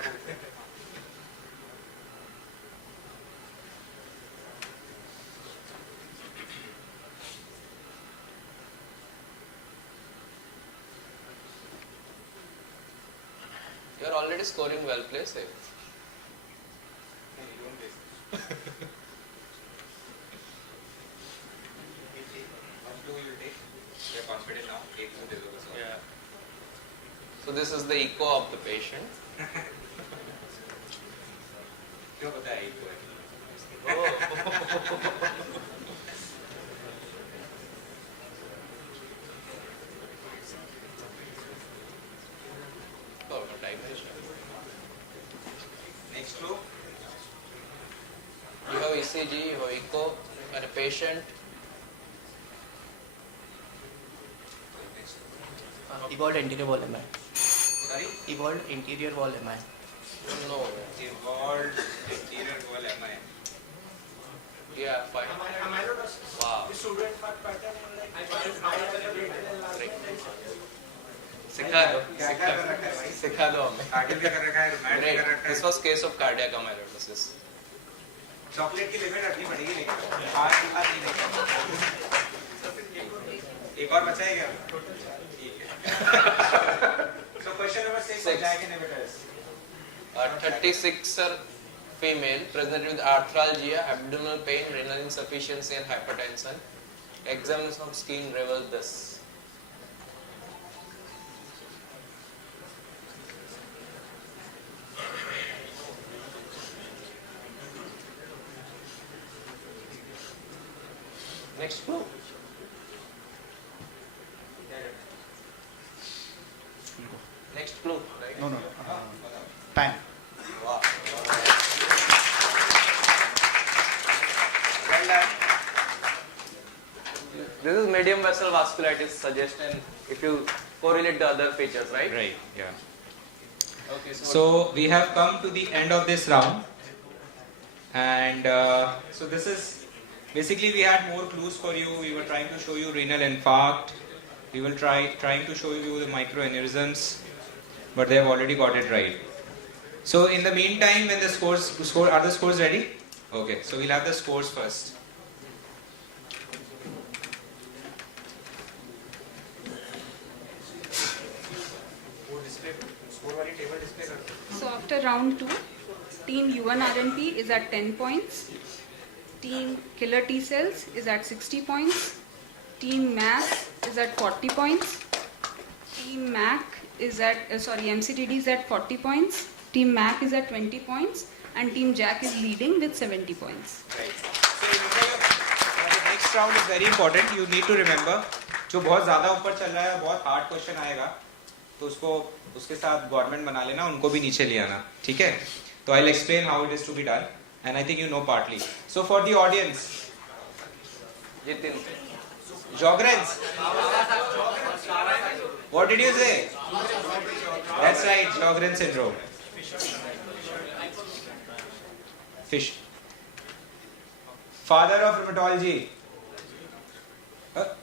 You are already scoring well, please. Yeah. So this is the echo of the patient. Next clue. You have ECG, you have echo, and a patient. Evolved anterior wall MI. Sorry? Evolved interior wall MI. No. Evolved anterior wall MI. Yeah, fine. Wow. सिखा दो हमें. Great. This was case of cardiac amyloidosis. Chocolate की limit रखनी पड़ेगी लेकिन आज नहीं. एक और बचा है क्या? So question number 6. Cardiac inhibitors. A 36er female presented with arthralgia, abdominal pain, renal insufficiency and hypertension. Examination of skin revealed this. Next clue. Next clue, right? No. Time. Wow. Well done. This is medium vessel vasculitis suggestion if you correlate the other features, right? Right, yeah. Okay, So we have come to the end of this round. And so this is, basically we had more clues for you. We were trying to show you renal infarct. We will trying to show you the microaneurysms, but they have already got it right. So in the meantime, when the are the scores ready? Okay, so we'll have the scores first. So after round 2, team U1RNP is at 10 points. Team killer T cells is at 60 points. Team MAS is at 40 points. Team MAC is at, MCTD is at 40 points. Team MAC is at 20 points. And Team Jack is leading with 70 points. Right. So remember, the next round is very important. You need to remember, जो बहुत ज़्यादा ऊपर चल रहा है, बहुत hard question आएगा, तो उसके साथ गवर्नमेंट बना लेना, उनको भी नीचे ले आना, ठीक है? तो I'll explain how it is to be done, and I think you know partly. So for the audience, Jitin. Jogrens. What did you say? That's right, Sjogren syndrome. Fish. Father of rheumatology.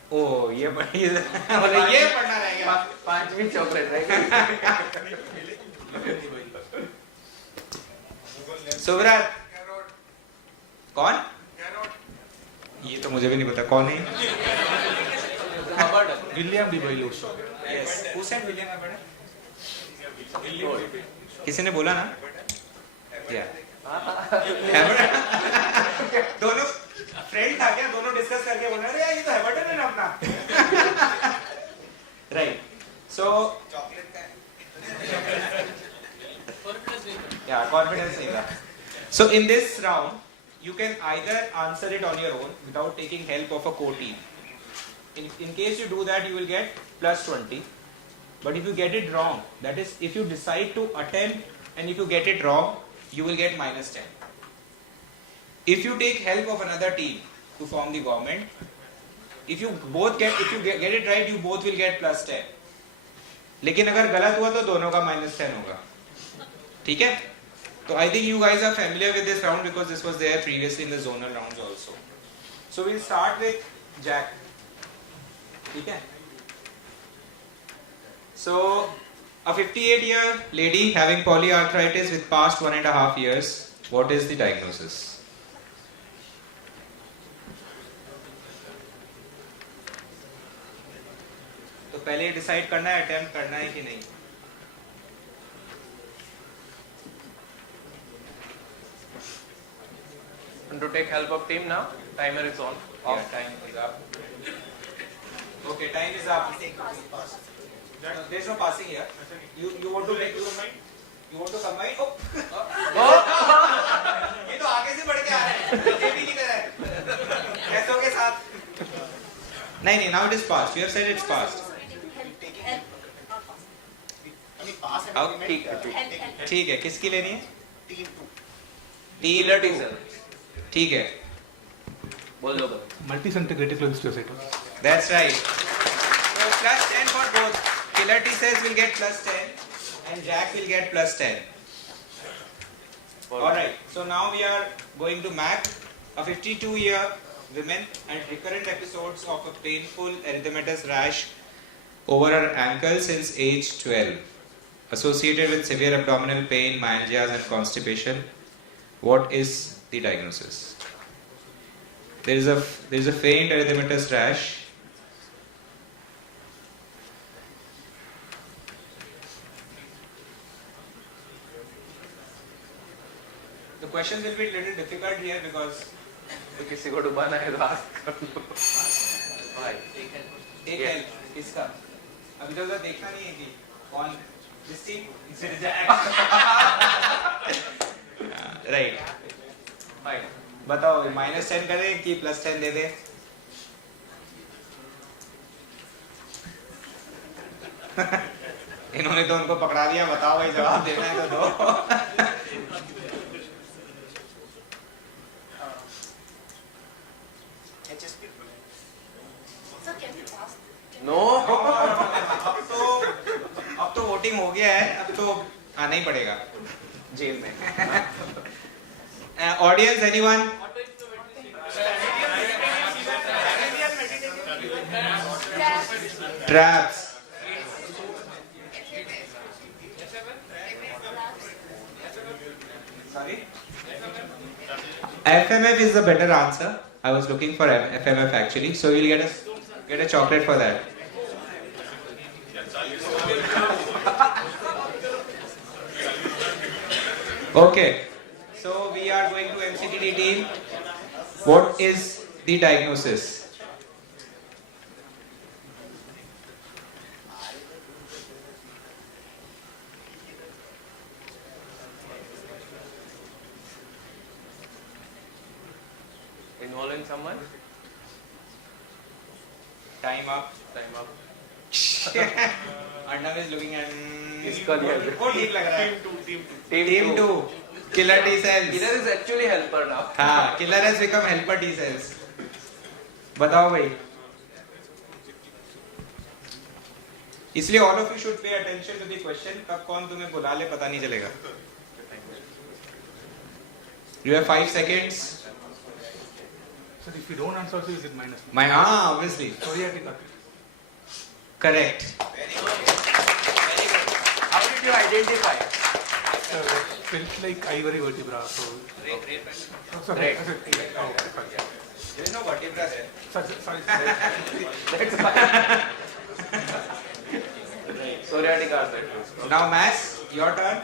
Oh, ये पढ़ना रहेगा. पांचवी chocolate right? Subrat. कौन? ये तो मुझे भी नहीं पता कौन है. William D. Bailey. Yes. Who said William Hubbard? किसी ने बोला ना? Yeah. दोनों फ्रेंड था क्या? दोनों डिस्कस करके बोल रहे ये तो हैबर्टन है ना अपना. Right. So. Yeah, confidence नहीं था. So in this round, you can either answer it on your own without taking help of a co-team. In case you do that, you will get plus 20. But if you get it wrong, that is, if you decide to attempt and if you get it wrong, you will get minus 10. If you take help of another team to form the government, if you get it right, you both will get plus 10. लेकिन अगर गलत हुआ तो दोनों का minus 10 होगा. ठीक है? So I think you guys are familiar with this round because this was there previously in the zonal rounds also. So we'll start with Jack. ठीक है? So a 58-year lady having polyarthritis with past 1.5 years. What is the diagnosis? तो पहले decide करना है attempt करना है कि नहीं. And to take help of team now, timer is on. Yeah, time is up. Okay, time is up. There is no passing here. You want to make your mind? You want to combine? Oh. ये तो आगे से बढ़ के आ रहे हैं. ये भी नहीं कर रहा है. कैसों के साथ? नहीं. Now it is passed. You have said it's passed. ठीक है. किसकी लेनी है? Killer T cell. ठीक है. बोल दो. Multi-center reticulocyte. That's right. So plus 10 for both. Killer T cells will get plus 10 and Jack will get plus 10. Alright, so now we are going to MAC, a 52-year woman and recurrent episodes of a painful erythematous rash over her ankle since age 12. Associated with severe abdominal pain, myalgias and constipation. What is the diagnosis? There is a faint erythematous rash. The questions will be a little difficult here because किसी को डुबाना है तो ask कर लो. take help. किसका? अभी तो देखना नहीं है कि कौन this team. Right. Fine. बताओ minus 10 करें कि plus 10 दे दे? इन्होंने तो उनको पकड़ा दिया. बताओ भाई जवाब देना है तो दो. No. अब तो वोटिंग हो गया है. अब तो आना ही पड़ेगा जेल में. Audience anyone? Traps. FMF is the better answer. I was looking for FMF actually, so you'll get a chocolate for that. Okay, so we are going to MCTD team. What is the diagnosis? Involving someone? Time up. Time up. Arnav is looking at. इसका दिया है. वो ठीक लग रहा है. Team 2. Killer T cells. Killer is actually helper now. हाँ, killer has become helper T cells. बताओ भाई. इसलिए all of you should pay attention to the question. कब कौन तुम्हें बुला ले पता नहीं चलेगा. You have 5 seconds. So if you don't answer, also you get minus. Obviously. Psoriatic. Correct. How did you identify? So it felt like ivory vertebra. So. Sorry. Great. Oh, sorry. There is no vertebra there. Sorry. That's fine. Psoriatic arthritis. Now, Mass, your turn.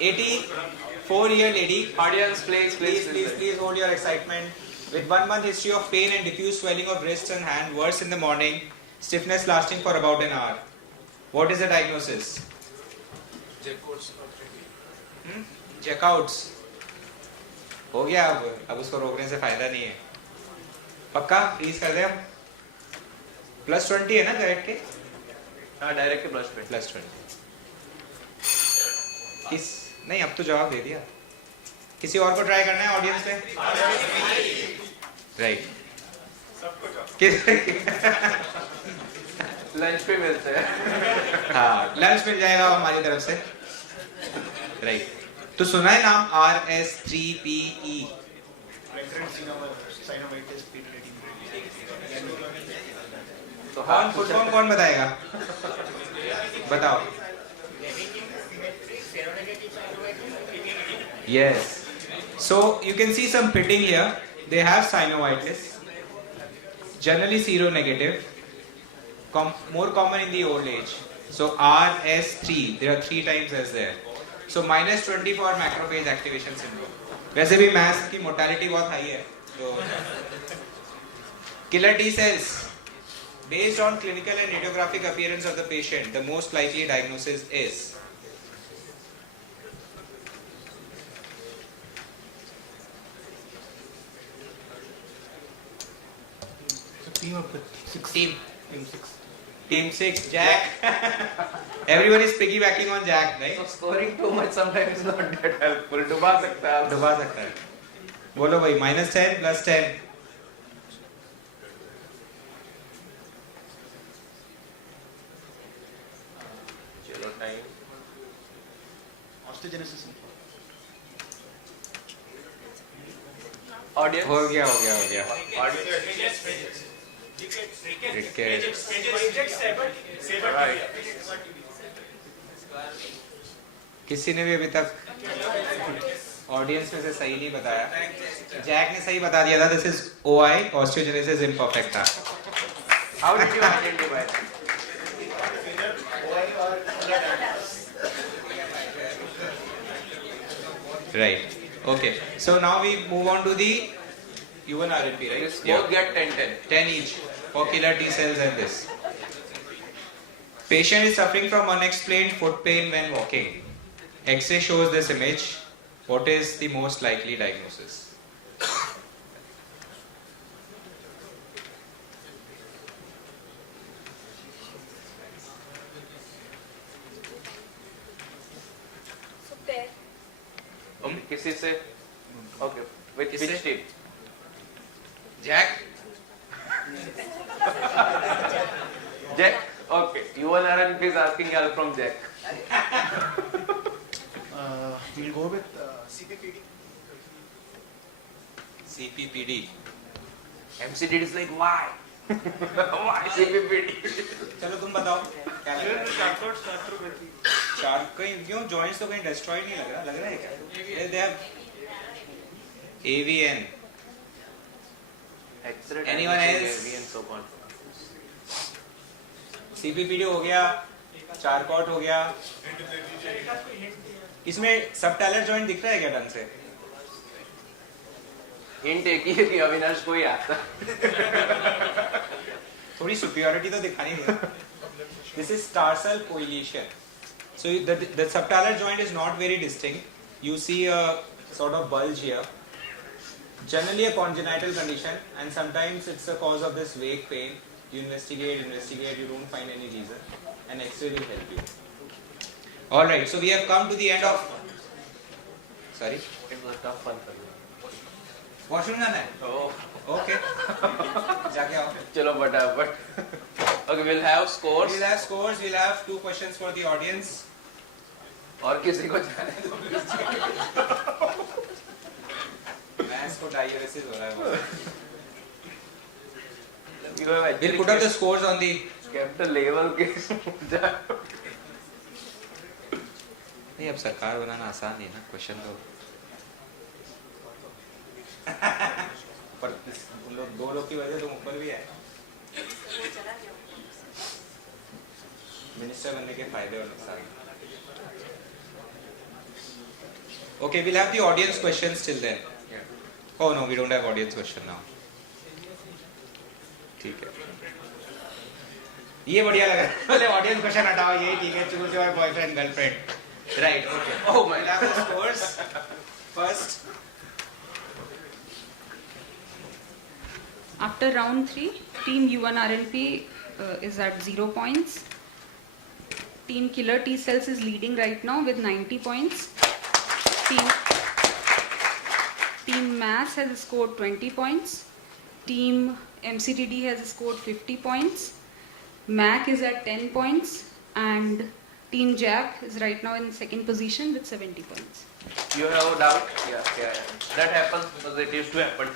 84-year lady. Audience, please. Hold your excitement. With 1 month history of pain and diffuse swelling of wrists and hand, worse in the morning, stiffness lasting for about an hour. What is the diagnosis? Checkouts. हो गया अब उसको रोकने से फायदा नहीं है. पक्का फ्रीज कर दे हम. +20 है ना डायरेक्ट के? हाँ डायरेक्ट के +20. किस नहीं अब तो जवाब दे दिया. किसी और को ट्राई करना है ऑडियंस में? राइट. लंच पे मिलते हैं. हाँ लंच मिल जाएगा हमारी तरफ से. राइट. तो सुना है नाम RS3PE? तो कौन फुल फॉर्म कौन बताएगा? बताओ. Yes. So you can see some pitting here. They have synovitis. Generally seronegative. More common in the old age. So RS3. There are 3 times S there. So -20 for macrophage activation syndrome. वैसे भी mass की mortality बहुत high है. तो killer T cells. Based on clinical and radiographic appearance of the patient, the most likely diagnosis is Team of the 6. Team 6. Team 6, Jack. Everyone is piggybacking on Jack, right? So scoring too much sometimes is not that helpful. डुबा सकता है. बोलो भाई -10 +10. चलो time. Osteogenesis. Audience. हो गया. Audience. Rickets. Right. किसी ने भी अभी तक ऑडियंस में से सही नहीं बताया. जैक ने सही बता दिया था. This is OI, osteogenesis imperfecta. How did you identify? Right. Okay. So now we move on to the U1 RNP, right? Yes, both get 10. 10 each for killer T cells and this. Patient is suffering from unexplained foot pain when walking. X-ray shows this image. What is the most likely diagnosis? So pair. Okay, किसी से? Okay, with किससे? which team? Jack? Jack? Okay, U1 RNP is asking help from Jack. We'll go with CPPD. CPPD. MCD is like why? Why CPPD? चलो तुम बताओ क्या लग रहा है? चार कहीं क्यों जॉइंट्स तो कहीं डिस्ट्रॉय नहीं लग रहा है क्या? They have AVN. X-ray Anyone diagnostic, else? AV and so on. CPPD हो गया, चारकॉट हो गया. इसमें सबटैलर जॉइंट दिख रहा है क्या ढंग से? हिंट एक ही है कि अविनाश को ही आता है. थोड़ी सुपीरियरिटी तो दिखानी है. This is tarsal coalition. So the subtalar joint is not very distinct. You see a sort of bulge here. Generally a congenital condition, and sometimes it's a cause of this vague pain. You investigate, you don't find any reason, and X-ray will help you. All right. So we have come to the end of. Sorry. It was a tough one for you. Washroom जाना है? Oh. Okay. जाके आओ. चलो but. Okay, we'll have scores. We'll have scores. We'll have 2 questions for the audience. और किसी को जाने दो please. Mass को diuresis हो रहा है. You have actually We'll put up the scores on the. kept the level case. नहीं अब सरकार बनाना आसान नहीं है ना, क्वेश्चन तो. पर उन लोग 2 लोग की वजह तुम ऊपर भी है. मिनिस्टर बनने के फायदे और नुकसान. Okay, we'll have the audience questions till then. Oh no, we don't have audience question now. ठीक है. ये बढ़िया लगा. पहले ऑडियंस क्वेश्चन हटाओ, ये ठीक है. Choose your boyfriend girlfriend. Right. Okay. Oh my We'll have the scores. First. After round 3, team U1RLP is at 0 points. Team killer T cells is leading right now with 90 points. Team mass has scored 20 points. Team MCTD has scored 50 points. MAC is at 10 points, and Team Jack is right now in second position with 70 points. You have a doubt? Yeah. That happens because it used to happen.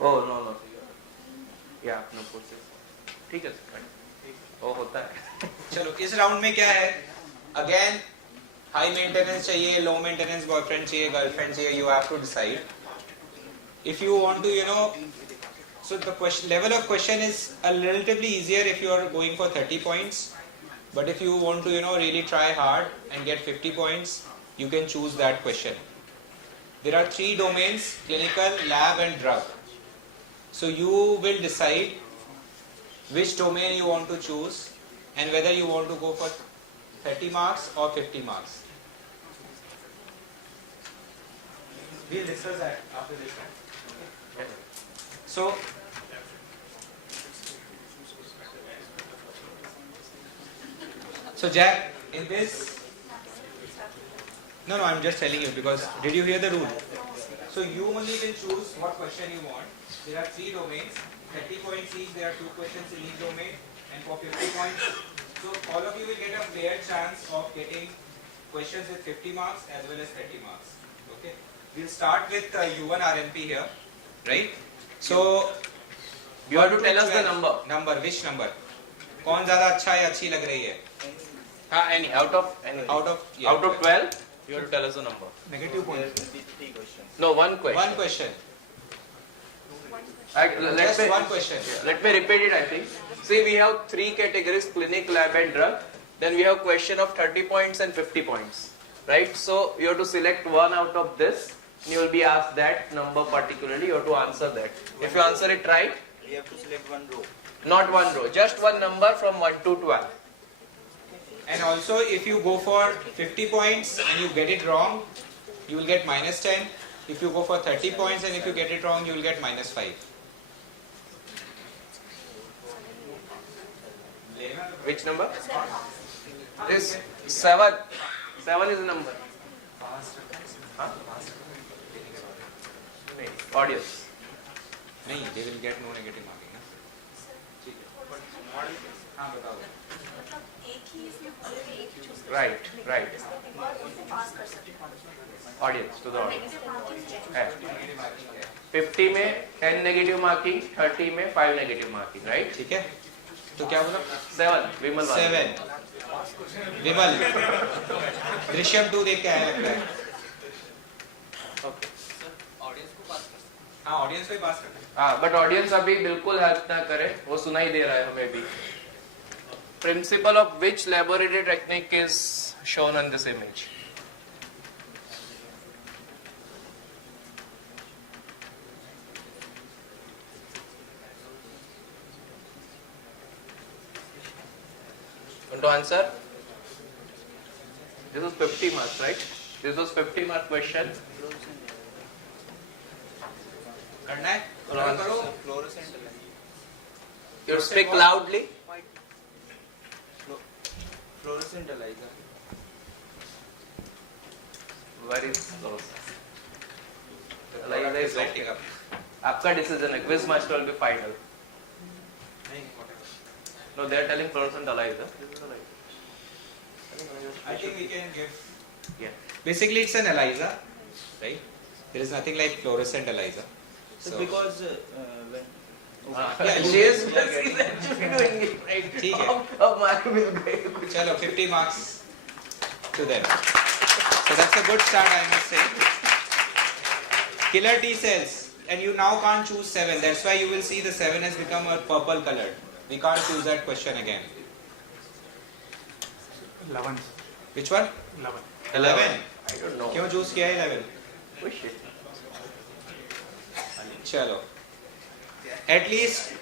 Oh no. Yeah, no process. ठीक है sir. वो होता है. चलो इस round में क्या है? Again, high maintenance चाहिए, low maintenance boyfriend चाहिए, girlfriend चाहिए. You have to decide. If you want to, so the question, level of question is a relatively easier if you are going for 30 points. But if you want to, really try hard and get 50 points, you can choose that question. There are 3 domains: clinical, lab, and drug. So you will decide which domain you want to choose and whether you want to go for 30 marks or 50 marks. We'll discuss that after this one. So Jack, in this, no, I'm just telling you because did you hear the rule? So you only can choose what question you want. There are 3 domains, 30 points each. There are 2 questions in each domain, and for 50 points. So all of you will get a fair chance of getting questions with 50 marks as well as 30 marks. Okay. We'll start with U1 RNP here, right? So You have to tell us the number. Number, which number? कौन ज़्यादा अच्छा या अच्छी लग रही है? Any out of 12, you have to tell us the number. Negative points. No, one question. One question. Let's One question. Let me repeat it. I think. See, we have 3 categories: clinic, lab, and drug. Then we have question of 30 points and 50 points, right? So you have to select one out of this. And you will be asked that number particularly. You have to answer that. If you answer it right, we have to select one row. Not one row, just one number from 1 to 12. And also, if you go for 50 points and you get it wrong, you will get minus 10. If you go for 30 points and if you get it wrong, you will get minus 5. Which number? This 7. 7 is the number. Huh? Audience. नहीं, they will get no negative marking ना. ठीक है. हाँ बताओ. Right. Audience, to the audience. 50 में 10 negative marking, 30 में 5 negative marking, right? ठीक है. तो क्या बोला? 7. विमल. 7. विमल. दृश्यम 2 देख के आया लगता है. Okay. हाँ ऑडियंस पे पास करना है. हाँ बट ऑडियंस अभी बिल्कुल हेल्प ना करे, वो सुनाई दे रहा है हमें भी. Principle of which laboratory technique is shown on this image? Want to answer? This was 50 marks, right? This was 50 mark question. करना है. करो. You speak loudly. Fluorescent ELISA. Very close. ELISA is lighting up. आपका decision है. Quiz master will be final. No, they are telling fluorescent ELISA. I think we can give. Yeah. Basically, it's an ELISA, right? There is nothing like fluorescent ELISA. So because when She is actually doing it right. ठीक है. अब mark मिल गए. चलो 50 marks to them. So that's a good start, I must say. Killer T cells, and you now can't choose 7. That's why you will see the 7 has become a purple colored. We can't choose that question again. 11. Which one? 11. 11. I don't know. क्यों choose किया 11? Oh shit. चलो. At least.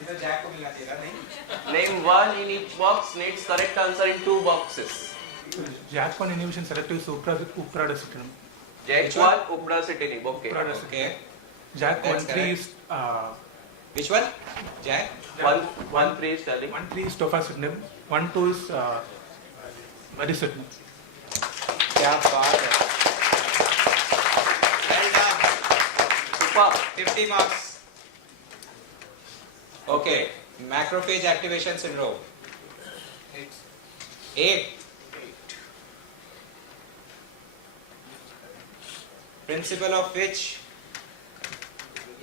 इधर Jack को मिलना चाहिए था नहीं? Name one in each box needs correct answer in 2 boxes. JAK1 inhibition selective upradicitinib. JAK1 upradicitinib. Okay. Okay. JAK That's 1-3 is Which one? Jack? 1-3 is telling. 1-3 is tofacitinib. 1-2 is baricitinib. क्या बात है. Well done. Super. 50 marks. Okay. Macrophage activation syndrome. 8. Principle of which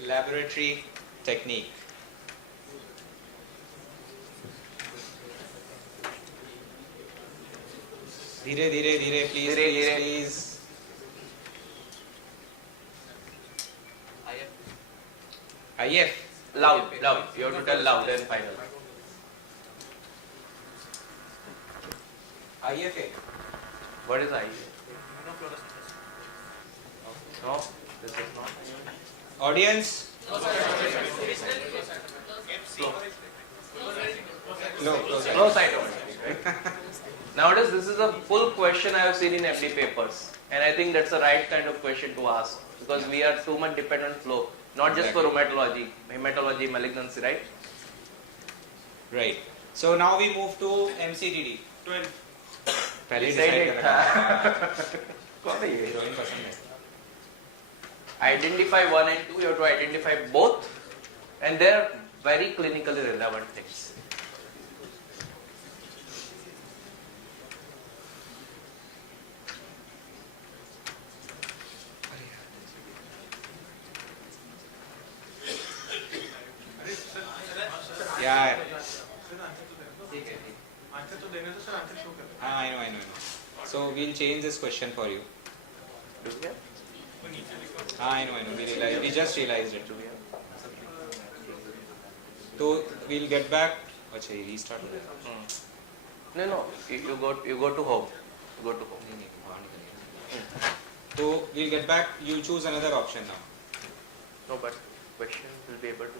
laboratory technique? धीरे धीरे धीरे please धीरे, please धीरे. please. IF. Loud. You have to tell loud and final. IFA. What is IF? No, this is not. Audience. No, close No cytometry, right? Nowadays, this is a full question I have seen in MD papers, and I think that's the right kind of question to ask because we are too much dependent on flow, not just for rheumatology, hematology, malignancy, right? Right. So now we move to MCDD. 12. पहले Said decide it. करा. कौन है ये? Heroine पसंद है. Identify 1 and 2. You have to identify both, and they are very clinically relevant things. Yeah. Answer तो देने तो सर आंसर शो कर. I know. So we'll change this question for you. Do we have? I know. We just realized it. So we'll get back. अच्छा ये restart हो गया. No. You go to home. You go to home. नहीं बाहर निकलिए. So we'll get back. You choose another option now. No, but question will be able to.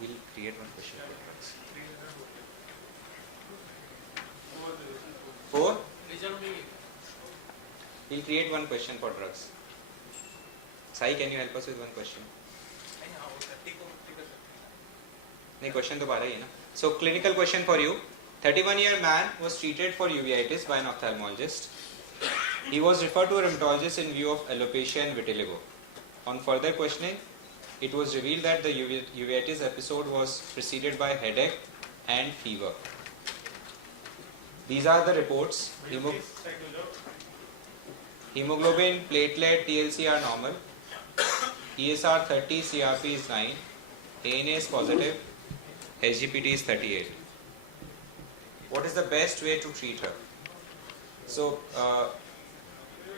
We'll create one question for drugs. 4? We'll create one question for drugs. Sai, can you help us with one question? नहीं question तो बारह ही है ना. So clinical question for you. 31-year man was treated for uveitis by an ophthalmologist. He was referred to a rheumatologist in view of alopecia and vitiligo. On further questioning, it was revealed that the uveitis episode was preceded by headache and fever. These are the reports. Hemoglobin, platelet, TLC are normal. ESR 30, CRP is 9. ANA is positive. SGPT is 38. What is the best way to treat her? So,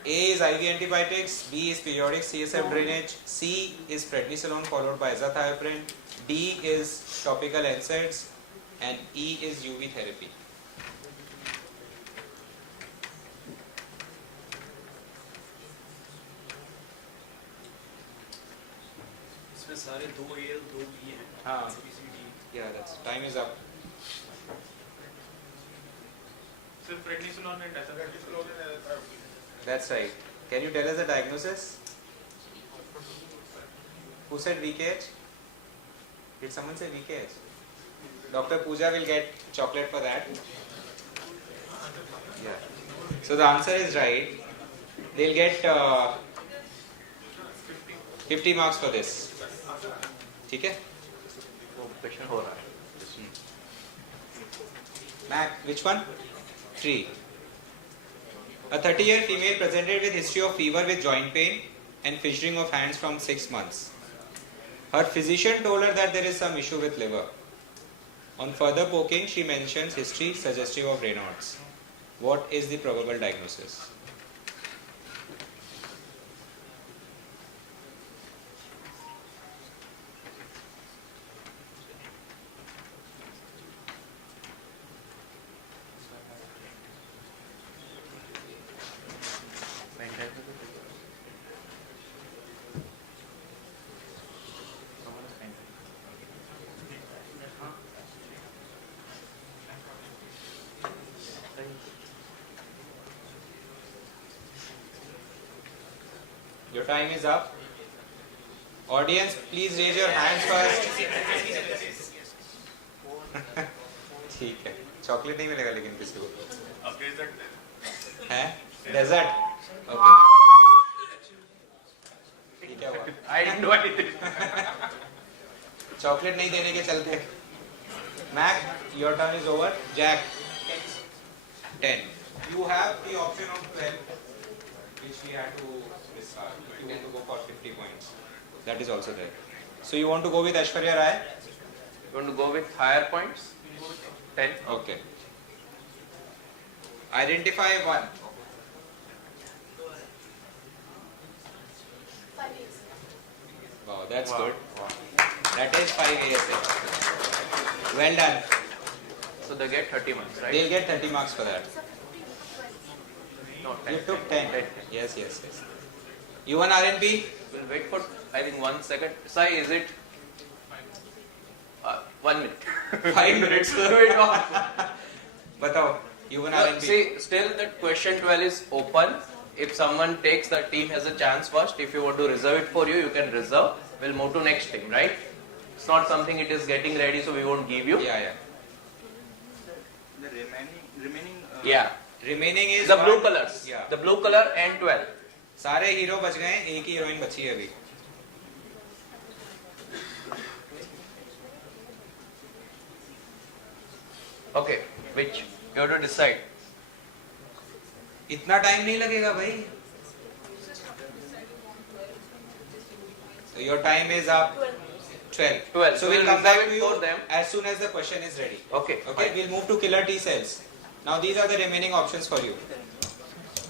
A is IV antibiotics, B is periodic CSF drainage, C is prednisolone followed by azathioprine, D is topical NSAIDs, and E is UV therapy. इसमें सारे 2 A 2 B हैं. हाँ. ABCD. Yeah, that's time is up. So prednisolone and azathioprine. That's right. Can you tell us the diagnosis? Who said VKH? Did someone say VKH? Dr. Pooja will get chocolate for that. Yeah. So the answer is right. They'll get 50 marks for this. ठीक है? Question हो रहा है. Mac, which one? 3. A 30-year female presented with history of fever with joint pain and fissuring of hands from 6 months. Her physician told her that there is some issue with liver. On further poking, she mentions history suggestive of Raynaud's. What is the probable diagnosis? Your time is up. Audience, please raise your hands first. ठीक है. Chocolate नहीं मिलेगा लेकिन किसी को. है? Desert. Okay. ये क्या हुआ? I didn't do anything. Chocolate नहीं देने के चलते. Mac, your turn is over. Jack. 10. You have the option of 12, which we had to discard. You want to go for 50 points. That is also there. So you want to go with Aishwarya Rai? You want to go with higher points? 10. Okay. Identify one. Wow, that's good. That is 5 ASA. Well done. So they get 30 marks, right? They'll get 30 marks for that. No, 10. You took 10. Yes, yes, yes. You won RNP? We'll wait for, I think, 1 second. Sai, is it? 1 minute. 5 minutes. Do it off. Batao, you won RNP. See, still that question 12 is open. If someone takes, the team has a chance first. If you want to reserve it for you, you can reserve. We'll move to next team, right? It's not something it is getting ready, so we won't give you. Yeah, yeah. The remaining. Yeah. Remaining is The blue one. colors. Yeah. The blue color and 12. सारे hero बच गए, एक ही heroine बची है अभी. Okay, which you have to decide. इतना time नहीं लगेगा भाई. So your time is up. 12. 12. So we'll We'll come back reserve to it you for them. as soon as the question is ready. Okay. Okay, fine. we'll move to killer T cells. Now these are the remaining options for you.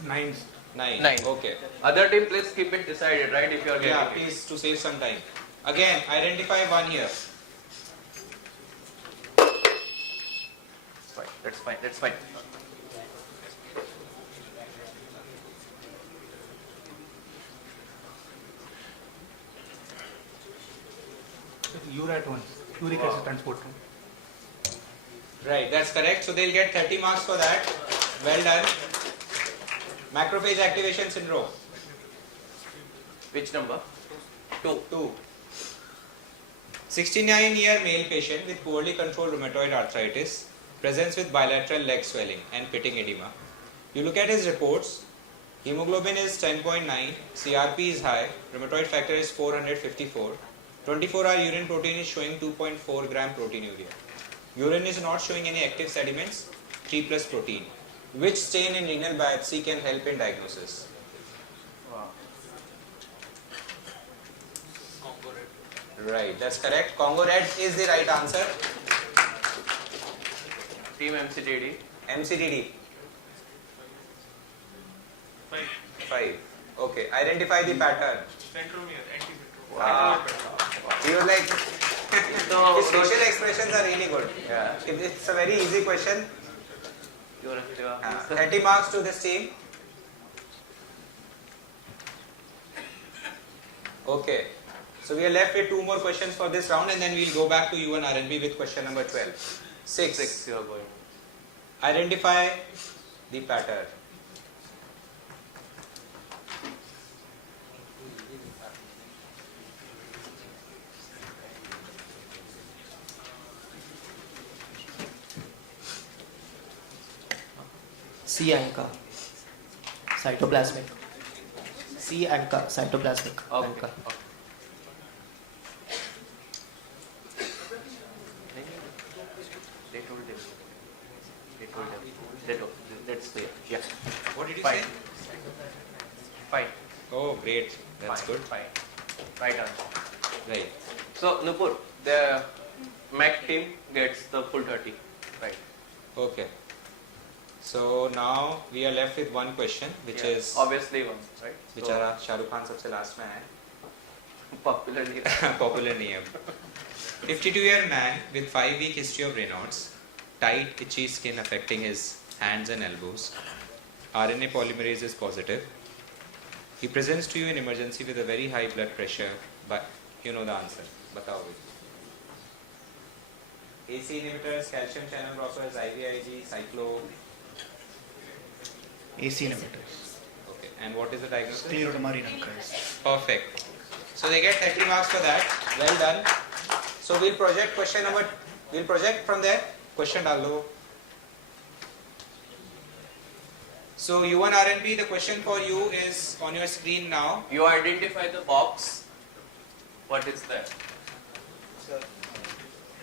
9. 9. 9. Okay. Other team, please keep it decided, right? If you are Yeah, getting it. please, to save some time. Again, identify one here. Fine. That's fine. That's fine. URAT 1. Uric acid transport 1. Right, that's correct. So they'll get 30 marks for that. Well done. Macrophage activation syndrome. Which number? 2. 2. 69-year male patient with poorly controlled rheumatoid arthritis presents with bilateral leg swelling and pitting edema. You look at his reports. Hemoglobin is 10.9, CRP is high, rheumatoid factor is 454, 24-hour urine protein is showing 2.4 gram proteinuria. Urine is not showing any active sediments, 3 plus protein. Which stain in renal biopsy can help in diagnosis? Right, that's correct. Congo Red is the right answer. Team MCTD. MCTD. 5. 5. Okay, identify the pattern. Centromere, anti-centromere. Wow. He was like, So, his facial expressions are really good. yeah. It's a very easy question. 30 marks to this team. Okay. So we are left with 2 more questions for this round and then we'll go back to U and RNB with question number 12. 6. You are going. Identify the pattern. C anchor. Cytoplasmic. C anchor. Cytoplasmic. Okay. Anchor. Okay. They told him. They told him. That's clear. Yeah. What did you Fine. say? Fine. Oh, great. That's Fine. good. Fine. Right answer. Right. So, Nupur, the MAC team gets the full 30. Right. Okay. So now we are left with one question, which Yeah. is obviously one, right? बेचारा शाहरुख खान सबसे last में है. Popularly. Popular name. 52-year man with 5-week history of Raynaud's, tight, itchy skin affecting his hands and elbows. RNA polymerase is positive. He presents to you in emergency with a very high blood pressure, but you know the answer. बताओ भी. AC inhibitors, calcium channel blockers, IVIG, cyclo. AC inhibitors. Okay. And what is the diagnosis? Scleroderma renal. Perfect. So they get 30 marks for that. Well done. So we'll project question number. We'll project from there. Question डाल दो. So U1 RNB, the question for you is on your screen now. You identify the box. What is that?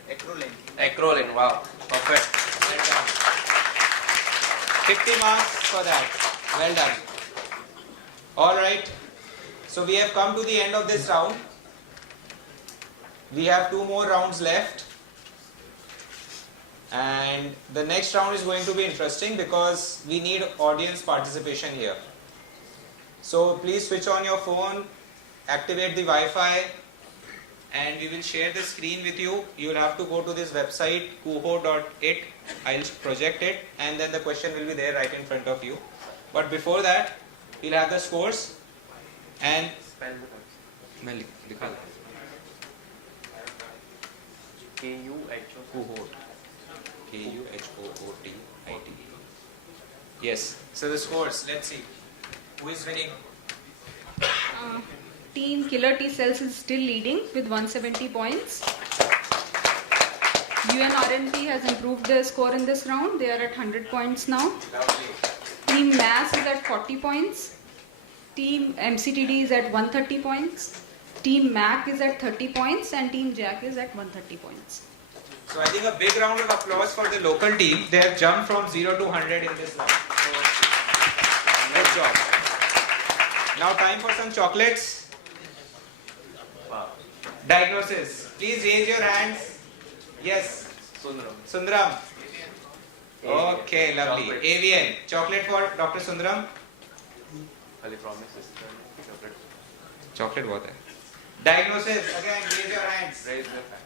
Acrolein. Acrolein. Wow. Perfect. 50 marks for that. Well done. Alright. So we have come to the end of this round. We have 2 more rounds left. And the next round is going to be interesting because we need audience participation here. So please switch on your phone, activate the Wi-Fi, and we will share the screen with you. You will have to go to this website, kuho.it. I'll project it and then the question will be there right in front of you. But before that, we'll have the scores and Spell the words. मैं लिखा K-U-H-O. Kuhot. Kuhootit. Yes. So the scores. Let's see. Who is winning? Team Killer T Cells is still leading with 170 points. UNRNP has improved their score in this round. They are at 100 points now. Lovely. Team MAS is at 40 points. Team MCTD is at 130 points. Team MAC is at 30 points and Team JAC is at 130 points. So I think a big round of applause for the local team. They have jumped from 0 to 100 in this round. So, good job. Now time for some chocolates. Wow. Diagnosis. Please raise your hands. Yes. Sundaram. Sundaram. Okay, lovely. Chocolate. AVN. Chocolate for Dr. Sundaram. Only promise is chocolate. Chocolate what hai? Diagnosis. Again, raise your hands. Raise your hand.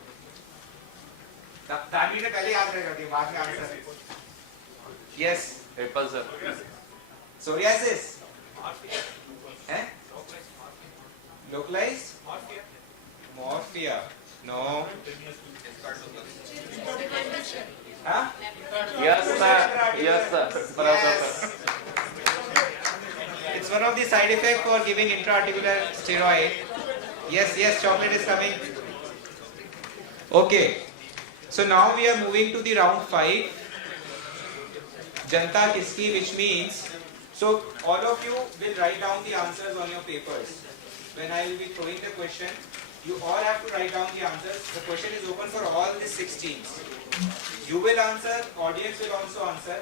ताली ने पहले याद रहेगा कि बाद में answer. Yes. Repulsor. Psoriasis. Eh? Localized? Morphia. No. Huh? Yes, sir. Yes, sir. Yes. It's one of the side effects for giving intra-articular steroid. Yes, yes, chocolate is coming. Okay. So now we are moving to the round 5. Janta Kiski, which means, so all of you will write down the answers on your papers. When I will be throwing the question, you all have to write down the answers. The question is open for all the 6 teams. You will answer, audience will also answer.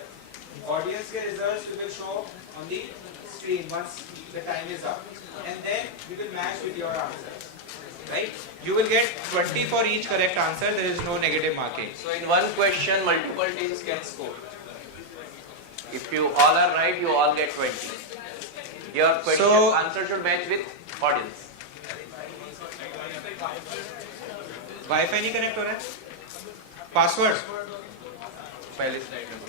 Audience ke results we will show on the screen once the time is up. And then we will match with your answers. Right? You will get 20 for each correct answer. There is no negative marking. So in one question, multiple teams can score. If you all are right, you all get 20. Your question So- answer should match with audience. Wifi नहीं connect हो रहा है? Password? पहले slide में.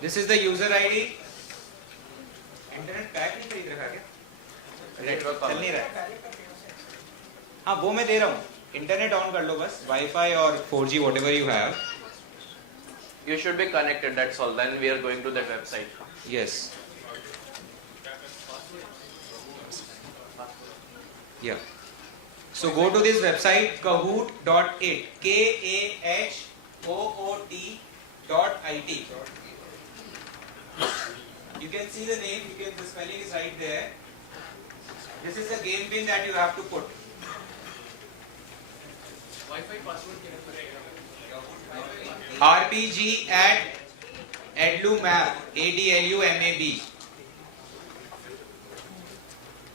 This is the user ID. Internet pack नहीं खरीद रखा क्या? Network चल नहीं रहा है. हाँ वो मैं दे रहा हूँ. इंटरनेट ऑन कर लो बस. वाईफाई और 4G whatever you have. You should be connected, that's all. Then we are going to that website. Yes. Yeah. So go to this website kahoot.it. Kahoot.it. You can see the name. The spelling is right there. This is the game pin that you have to put. Wi-Fi password क्या है? RPG@adlumab. ADLUMAB.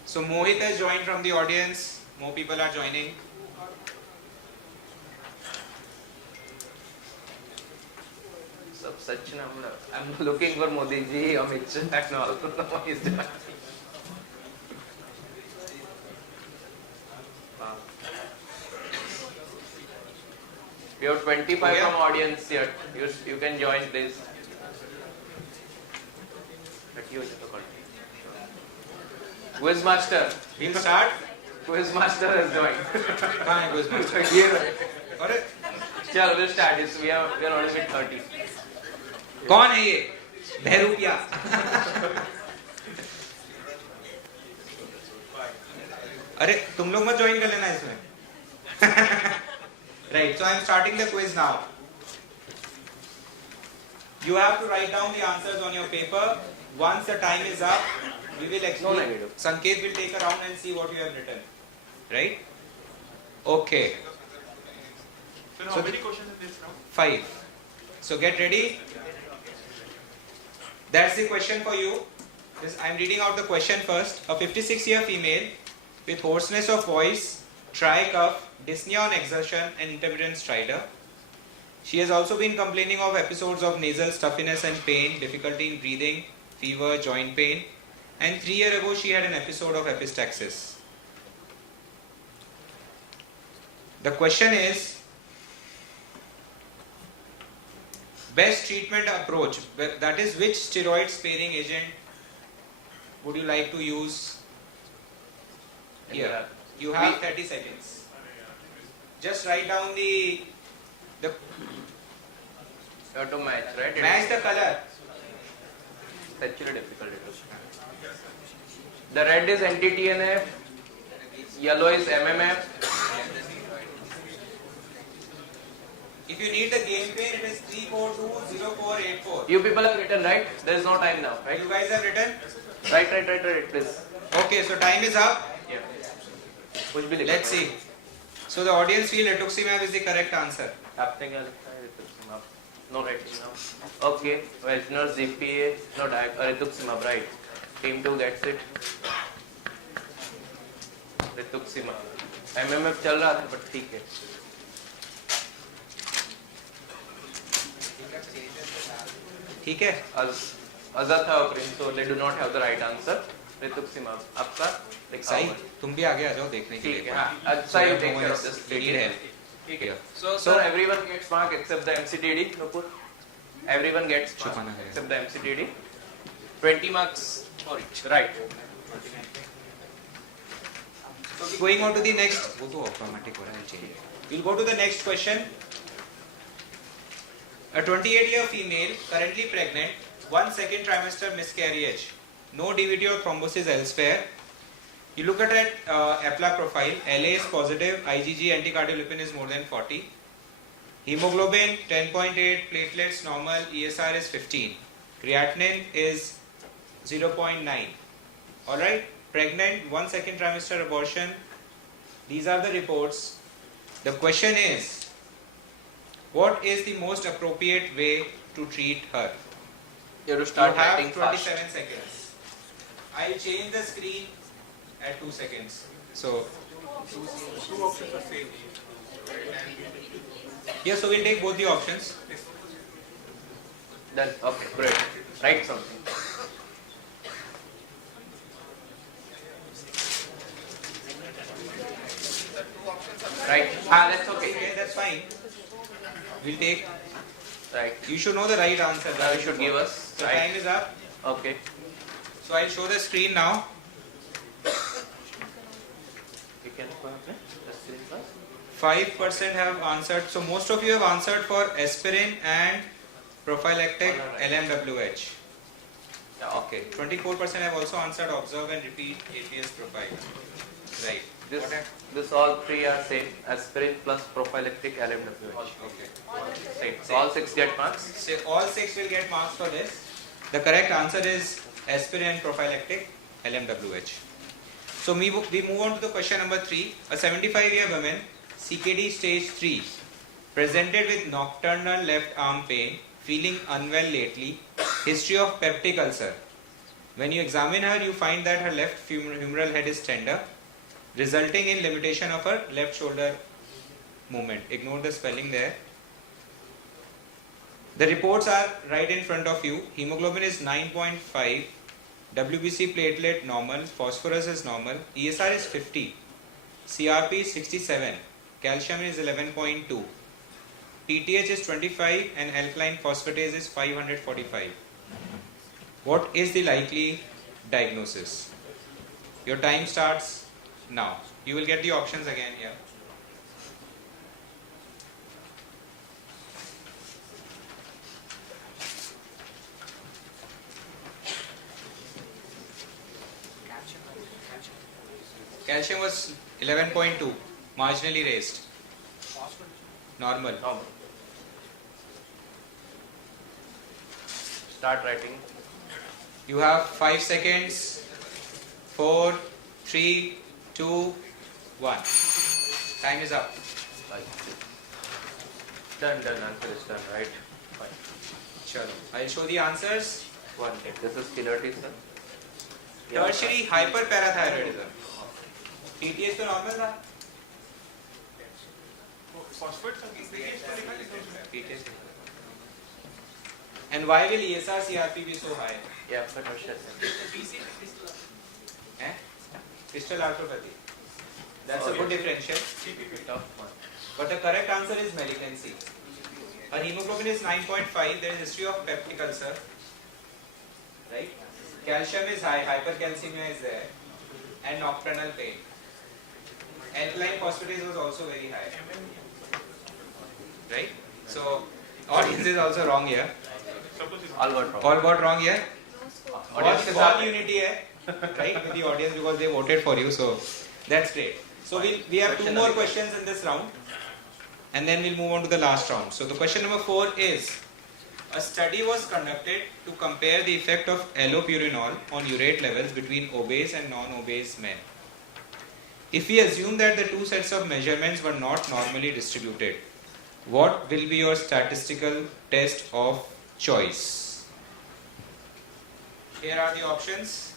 So Mohit has joined from the audience. More people are joining. Such number. I'm looking for Modi ji, Amit Shah, and all. No, he's done. We have 25 from audience here. You can join please. Quiz master. We'll start. Quiz master has joined. कहाँ है quiz master? अरे चलो we'll start. We are already with 30. कौन है ये? बहरूपिया. अरे तुम लोग मत ज्वाइन कर लेना इसमें. Right. So I am starting the quiz now. You have to write down the answers on your paper. Once the time is up, we will explain. No negative. Sanket will take a round and see what you have written. Right? Okay. So how many questions in this round? 5. So get ready. That's the question for you. I am reading out the question first. A 56-year female with hoarseness of voice, tricough, dyspnea on exertion and intermittent stridor. She has also been complaining of episodes of nasal stuffiness and pain, difficulty in breathing, fever, joint pain, and 3 years ago she had an episode of epistaxis. The question is, best treatment approach, that is which steroid sparing agent would you like to use here? You have 30 seconds. Just write down the You have to match, right? match the color. It's actually difficult. The red is anti-TNF, yellow is MMF. If you need the game pin, it is 3420484. You people have written, right? There is no time now, right? You guys have written? Right, please. Okay, so time is up. Yeah. Let's see. So the audience feel rituximab is the correct answer. No writing now. Okay, Wesner's GPA, no rituximab, right? Team 2 gets it. Rituximab. MMF चल रहा था, but ठीक है. ठीक है? Azathioprine, so they do not have the right answer. Rituximab. आपका? साई, तुम भी आगे आ जाओ देखने के लिए. ठीक है, हाँ. अच्छा, you take care of this. Need help. ठीक है. So, sir, everyone gets mark except the MCTD. Nupur. Everyone gets mark except the MCTD. 20 marks for each. Right. So going on to the next. वो तो automatic हो रहा है चाहिए. We'll go to the next question. A 28-year female, currently pregnant, 1 second trimester miscarriage, no DVT or thrombosis elsewhere. You look at her APLA profile, LA is positive, IgG anticardiolipin is more than 40, hemoglobin 10.8, platelets normal, ESR is 15, creatinine is 0.9. Alright, pregnant, 1 second trimester abortion. These are the reports. The question is, what is the most appropriate way to treat her? You have to start You have writing 27 fast. seconds. I'll change the screen at 2 seconds. So Two options are same. Yeah, so we'll take both the options. Done. Okay, great. Write something. Right. That's okay. Okay, that's fine. We'll take. Right. You should know the right answer. Now you should give us. So right. time is up. Okay. So I'll show the screen now. You can go ahead. The screen first. 5% have answered. So most of you have answered for aspirin and prophylactic LMWH. Yeah, Okay. 24% have also answered observe and repeat APS profile. Right. This all three are same. Aspirin plus prophylactic LMWH. Okay. Same. So all 6 get marks. So all 6 will get marks for this. The correct answer is aspirin and prophylactic LMWH. So we move on to the question number 3. A 75-year woman, CKD stage 3, presented with nocturnal left arm pain, feeling unwell lately, history of peptic ulcer. When you examine her, you find that her left humeral head is tender, resulting in limitation of her left shoulder movement. Ignore the spelling there. The reports are right in front of you. Hemoglobin is 9.5, WBC platelet normal, phosphorus is normal, ESR is 50, CRP is 67, calcium is 11.2, PTH is 25 and alkaline phosphatase is 545. What is the likely diagnosis? Your time starts now. You will get the options again here. Calcium was 11.2, marginally raised. Normal. Start writing. You have 5 seconds. 4, 3, 2, 1. Time is up. Done. Answer is done. Right. Fine. Chalo. I'll show the answers. One minute. This is killer T cell. Tertiary hyperparathyroidism. TTH तो normal था. TTH. And why will ESR CRP be so high? Yeah, but no shit. Crystal arthropathy. That's a good differential. Tough one. But the correct answer is malignancy. Her hemoglobin is 9.5. There is history of peptic ulcer. Right? Calcium is high. Hypercalcemia is there. And nocturnal pain. Alkaline phosphatase was also very high. Right? So, audience is also wrong here. All got wrong. All got wrong here. Audience is all unity hai, right, with the audience because they voted for you. So, that's great. So, we have 2 more questions in this round. And then we'll move on to the last round. So, the question number 4 is, a study was conducted to compare the effect of allopurinol on urate levels between obese and non-obese men. If we assume that the 2 sets of measurements were not normally distributed, what will be your statistical test of choice? Here are the options.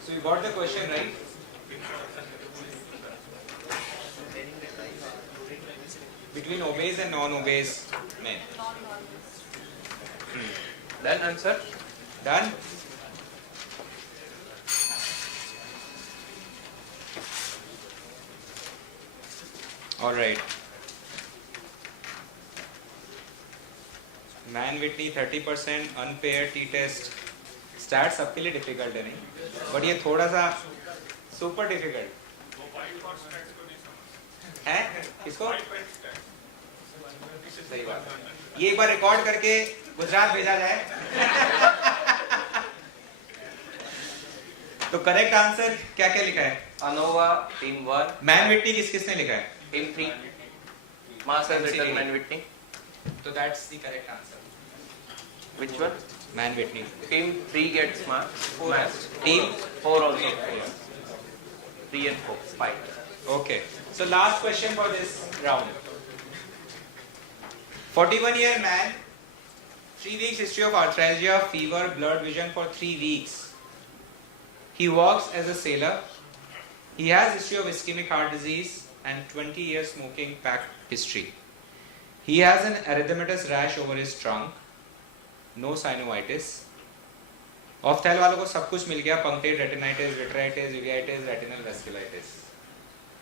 So you got the question right. Between obese and non-obese men. Then answer. Done? Alright. Man Whitney 30%, unpaired t-test. Stats सबके लिए difficult है नहीं, but ये थोड़ा सा super difficult है किसको? सही बात है। ये एक बार रिकॉर्ड करके गुजरात भेजा जाए। तो करेक्ट आंसर क्या क्या लिखा है? ANOVA team 1. मैन विटनी किसने लिखा है? Team 3. Mass and written Man Whitney. So that's the correct answer. Which one? Man Whitney. Team 3 gets marks. 4 Mass. Team 4 also. 3 and 4. 5. Okay. So last question for this round. 41-year man, 3 weeks history of arthralgia, fever, blurred vision for 3 weeks. He works as a sailor. He has history of ischemic heart disease and 20 years smoking pack history. He has an erythematous rash over his trunk, no synovitis. ऑफ्थैल वालों को सब कुछ मिल गया, punctate retinitis, vitritis, uveitis, retinal vasculitis,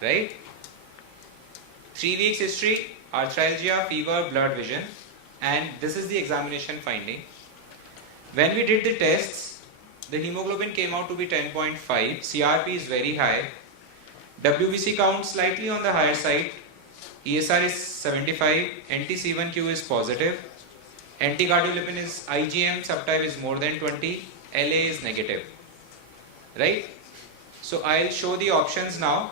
right? 3 weeks history, arthralgia, fever, blurred vision, and this is the examination finding. When we did the tests, the hemoglobin came out to be 10.5, CRP is very high, WBC count slightly on the higher side, ESR is 75, NT-C1Q is positive, anticardiolipin is IgM subtype is more than 20, LA is negative, right? So I'll show the options now.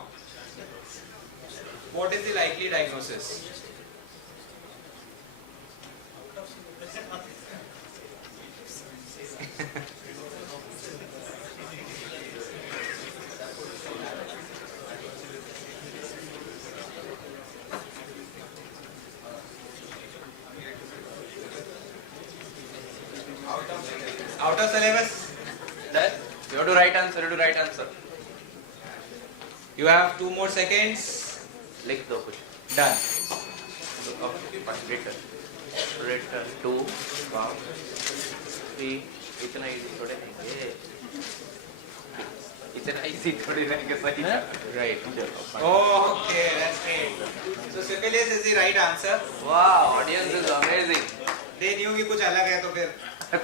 What is the likely diagnosis? Out of syllabus? Done. You have to write answer. You have to write answer. You have 2 more seconds. लिख दो कुछ. Done. Written. Written. 2. Wow. 3. इतना easy थोड़े नहीं है. इतना easy थोड़े नहीं के सही. Right. Okay, that's great. So syphilis is the right answer. Wow, audience is amazing. They knew कि कुछ अलग है तो फिर. So,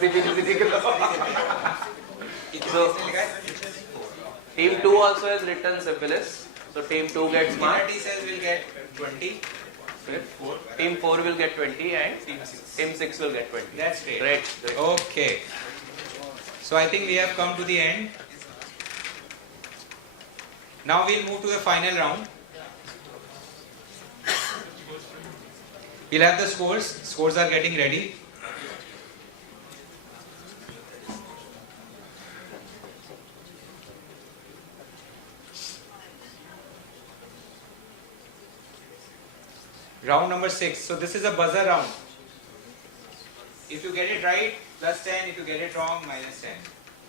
team 2 also has written syphilis. So team 2 gets marks. T cells will get 20. Team 4 will get 20 and team 6 will get 20. That's great. Great. Okay. So I think we have come to the end. Now we'll move to the final round. We'll have the scores. Scores are getting ready. Round number 6. So this is a buzzer round. If you get it right, plus 10. If you get it wrong, minus 10.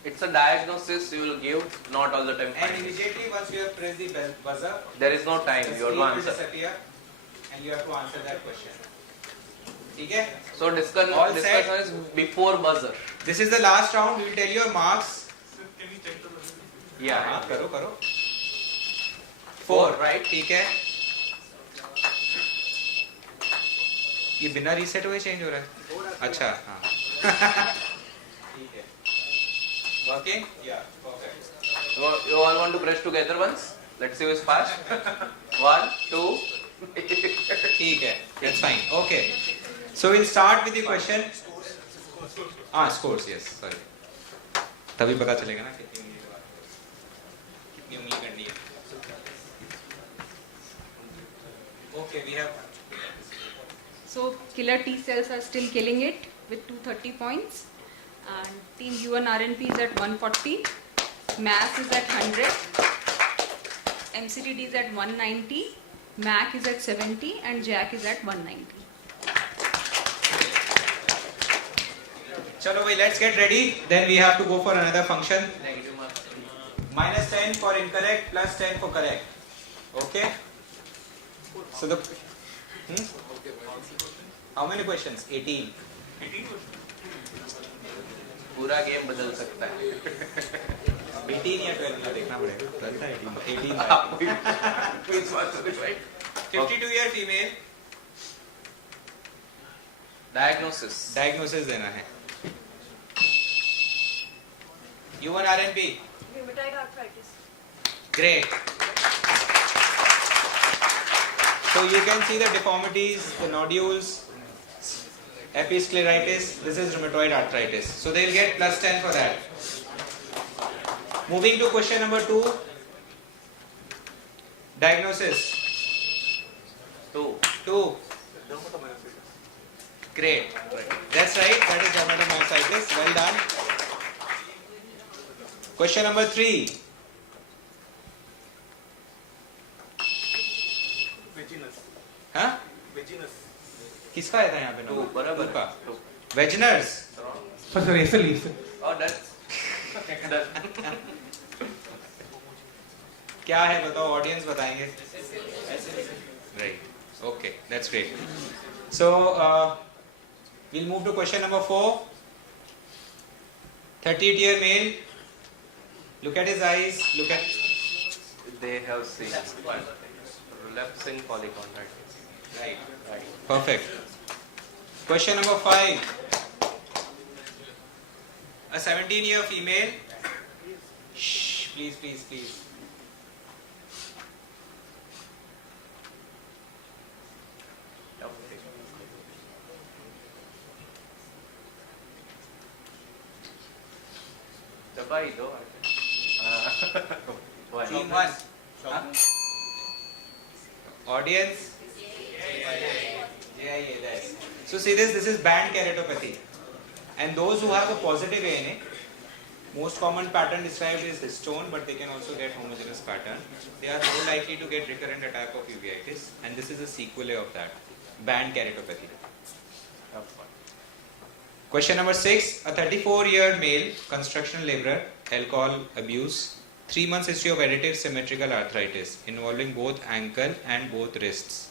It's a diagnosis you will give, not all the time. And immediately once you have pressed the buzzer, there is no time. the You have screen to will answer. disappear and you have to answer that question. Okay? So discussion is before buzzer. This is the last round. We will tell you your marks. Yeah. करो. 4, right? ठीक है. ये बिना reset हुए change हो रहा है. अच्छा, हाँ. ठीक है. Working? Yeah. Perfect. You all want to press together once? Let's see who is fast. 1, 2. ठीक है. That's fine. Okay. So we'll start with the question. Scores. Yes. Sorry. तभी पता चलेगा ना कितनी उंगली करनी है. Okay, we have. So killer T cells are still killing it with 230 points, and team U1 RNP is at 140, MAS is at 100, MCTD is at 190, MAC is at 70, and JAK is at 190. Chalo bhai, let's get ready. Then we have to go for another function. Minus 10 for incorrect, plus 10 for correct. Okay? So the how many questions? 18. पूरा game बदल सकता है. 18 या 12 का देखना पड़ेगा. 12 था 18. 18. 52-year female. Diagnosis देना है. U1 RNP. Rheumatoid arthritis. Great. So you can see the deformities, the nodules, episcleritis. This is rheumatoid arthritis. So they'll get plus 10 for that. Moving to question number 2. Diagnosis. 2. Great. That's right. That is dermatomyositis. Well done. Question number 3. हाँ? किसका? किसका आया था यहाँ पे Two, number? बराबर 2 का. है, two. Wegeners. Sir, SLE. Oh, done. क्या है बताओ, ऑडियंस बताएंगे. Right. Okay, that's great. So we'll move to question number 4. 38-year male. Look at his eyes. Look at. They have seen relapsing polygon, right? Right. Perfect. Question number 5. A 17-year female. Shh, please. Dabai do. Team 1. Huh? Audience? Yeah, that's. So see this is band keratopathy. And those who have a positive ANA, most common pattern described is histone, but they can also get homogeneous pattern. They are more likely to get recurrent attack of uveitis, and this is a sequelae of that, band keratopathy. Question number 6. A 34-year male, construction laborer, alcohol abuse, 3 months history of additive symmetrical arthritis involving both ankle and both wrists.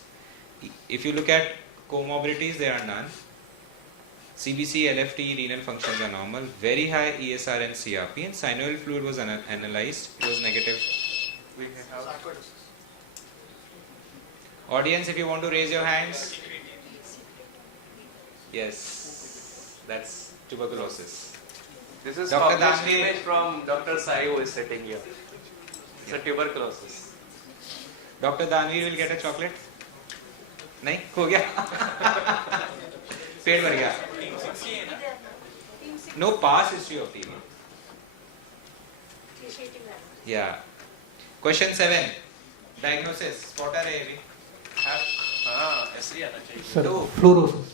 If you look at comorbidities, there are none. CBC, LFT, renal functions are normal. Very high ESR and CRP, and synovial fluid was analyzed. It was negative. We have Audience, if you want to raise your hands. Yes, that's tuberculosis. This is Dr. published Danvi. image from Dr. Sai who is sitting here. It's a tuberculosis. Dr. Danvi will get a chocolate. नहीं हो गया पेट भर गया. No past history of TB. Yeah. Question 7. Diagnosis. What are they? ऐसे ही आना चाहिए. Sir, Two. fluorosis.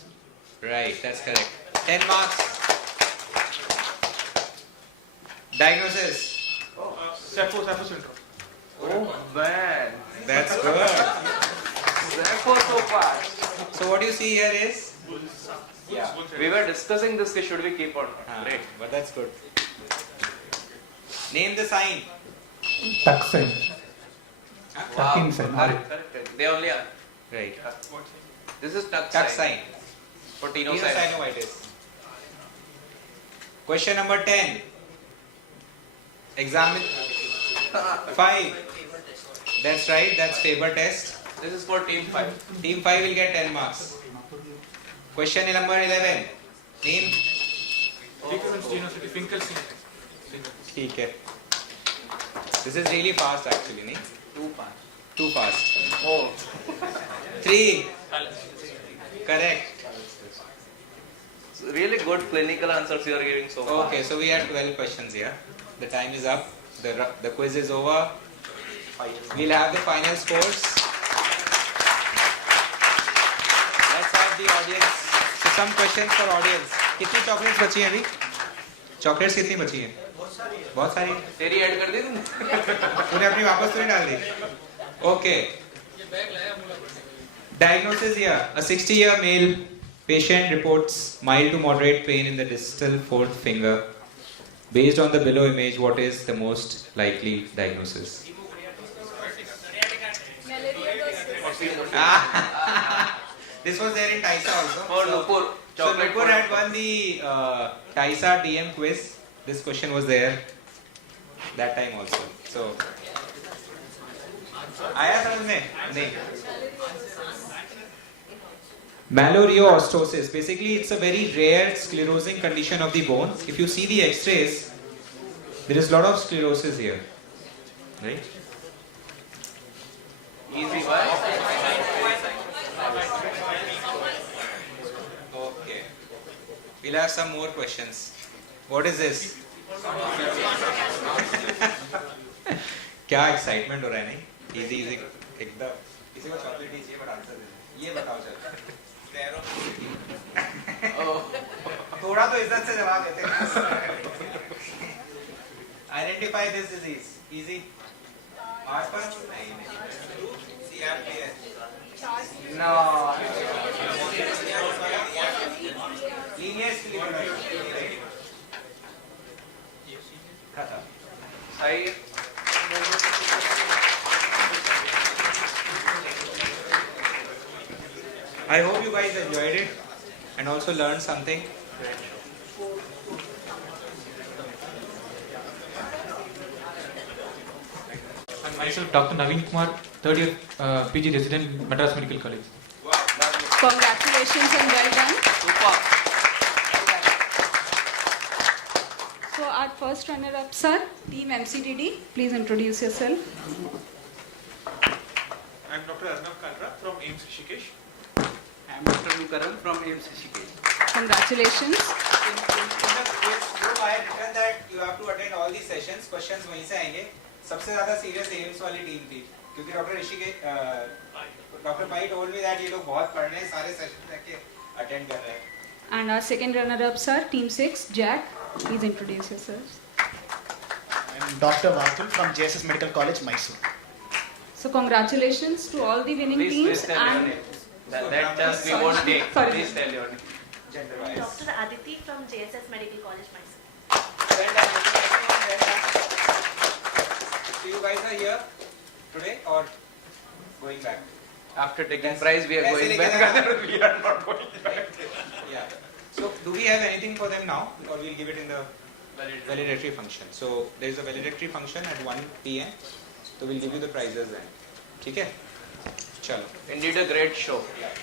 Right, that's correct. 10 marks. Diagnosis. Sappho syndrome. Oh man. That's good. Therefore so fast. So what you see here is? Yeah. We were discussing this, should we keep or not? Great. But that's good. Name the sign. Tuck sign. Tucking sign. Correct. They only are. Right. This is tuck Tuck sign. sign. For tenosynovitis. Tenosynovitis. Question number 10. Examine 5. That's right. That's Faber test. This is for team 5. Team 5 will get 10 marks. Question number 11. Name. ठीक है. This is really fast actually, नहीं? Too fast. Oh. 3. Correct. So really good clinical answers you are giving so far. Okay, so we have 12 questions here. The time is up. The quiz is over. We'll have the final scores. Let's have the audience. So some questions for audience. कितनी chocolates बची हैं अभी? Chocolates कितनी बची हैं? बहुत सारी. तेरी ऐड कर दी तुमने? तूने अपनी वापस तो नहीं डाल दी? Okay. Diagnosis here. A 60-year male patient reports mild to moderate pain in the distal fourth finger. Based on the below image, what is the most likely diagnosis? This was there in TISA also. For Nupur. So Nupur had won the TISA DM quiz. This question was there that time also. So आया समझ में? नहीं. Maloriostosis. Basically, it's a very rare sclerosing condition of the bone. If you see the X-rays, there is a lot of sclerosis here, right? Easy, why? Okay. We'll have some more questions. What is this? क्या excitement हो रहा है नहीं? Easy एकदम. किसी को chocolate चाहिए but answer दे. ये बताओ चल. थोड़ा तो इज्जत से जवाब देते हैं. Identify this disease. Easy. आसपास नहीं. CRP है. No. Linear I I hope you guys enjoyed it and also learned something. And myself, Dr. Naveen Kumar, third year PG resident, Madras Medical College. Congratulations and well done. super. So our first runner-up, sir, Team MCDD. Please introduce yourself. I'm Dr. Arnav Kalra from AIMS Rishikesh. I am Dr. Nukaran from AMCCK. Congratulations. In the group I had written that you have to attend all these sessions. Questions वहीं से आएंगे. सबसे ज़्यादा serious AIIMS वाली team थी क्योंकि doctor pi told me that ये लोग बहुत पढ़ रहे हैं सारे सेशन तक के अटेंड कर रहे हैं. And our second runner-up, sir, Team 6, Jack. Please introduce yourself. I'm Dr. Vatul from JSS Medical College, Mysore. So congratulations to all the winning Please teams tell your and name. That chance we won't take. Sorry. Please tell your name. Gender-wise. Dr. Aditi from JSS Medical College, Mysore. Well done. Well done. So you guys are here today or going back? After taking prize, we are going back. We are not going back. Yeah. So do we have anything for them now, or we'll give it in the valedictory function? So there is a valedictory function at 1 p.m. So we'll give you the prizes then. ठीक है? चलो. Indeed, a great show. Yeah.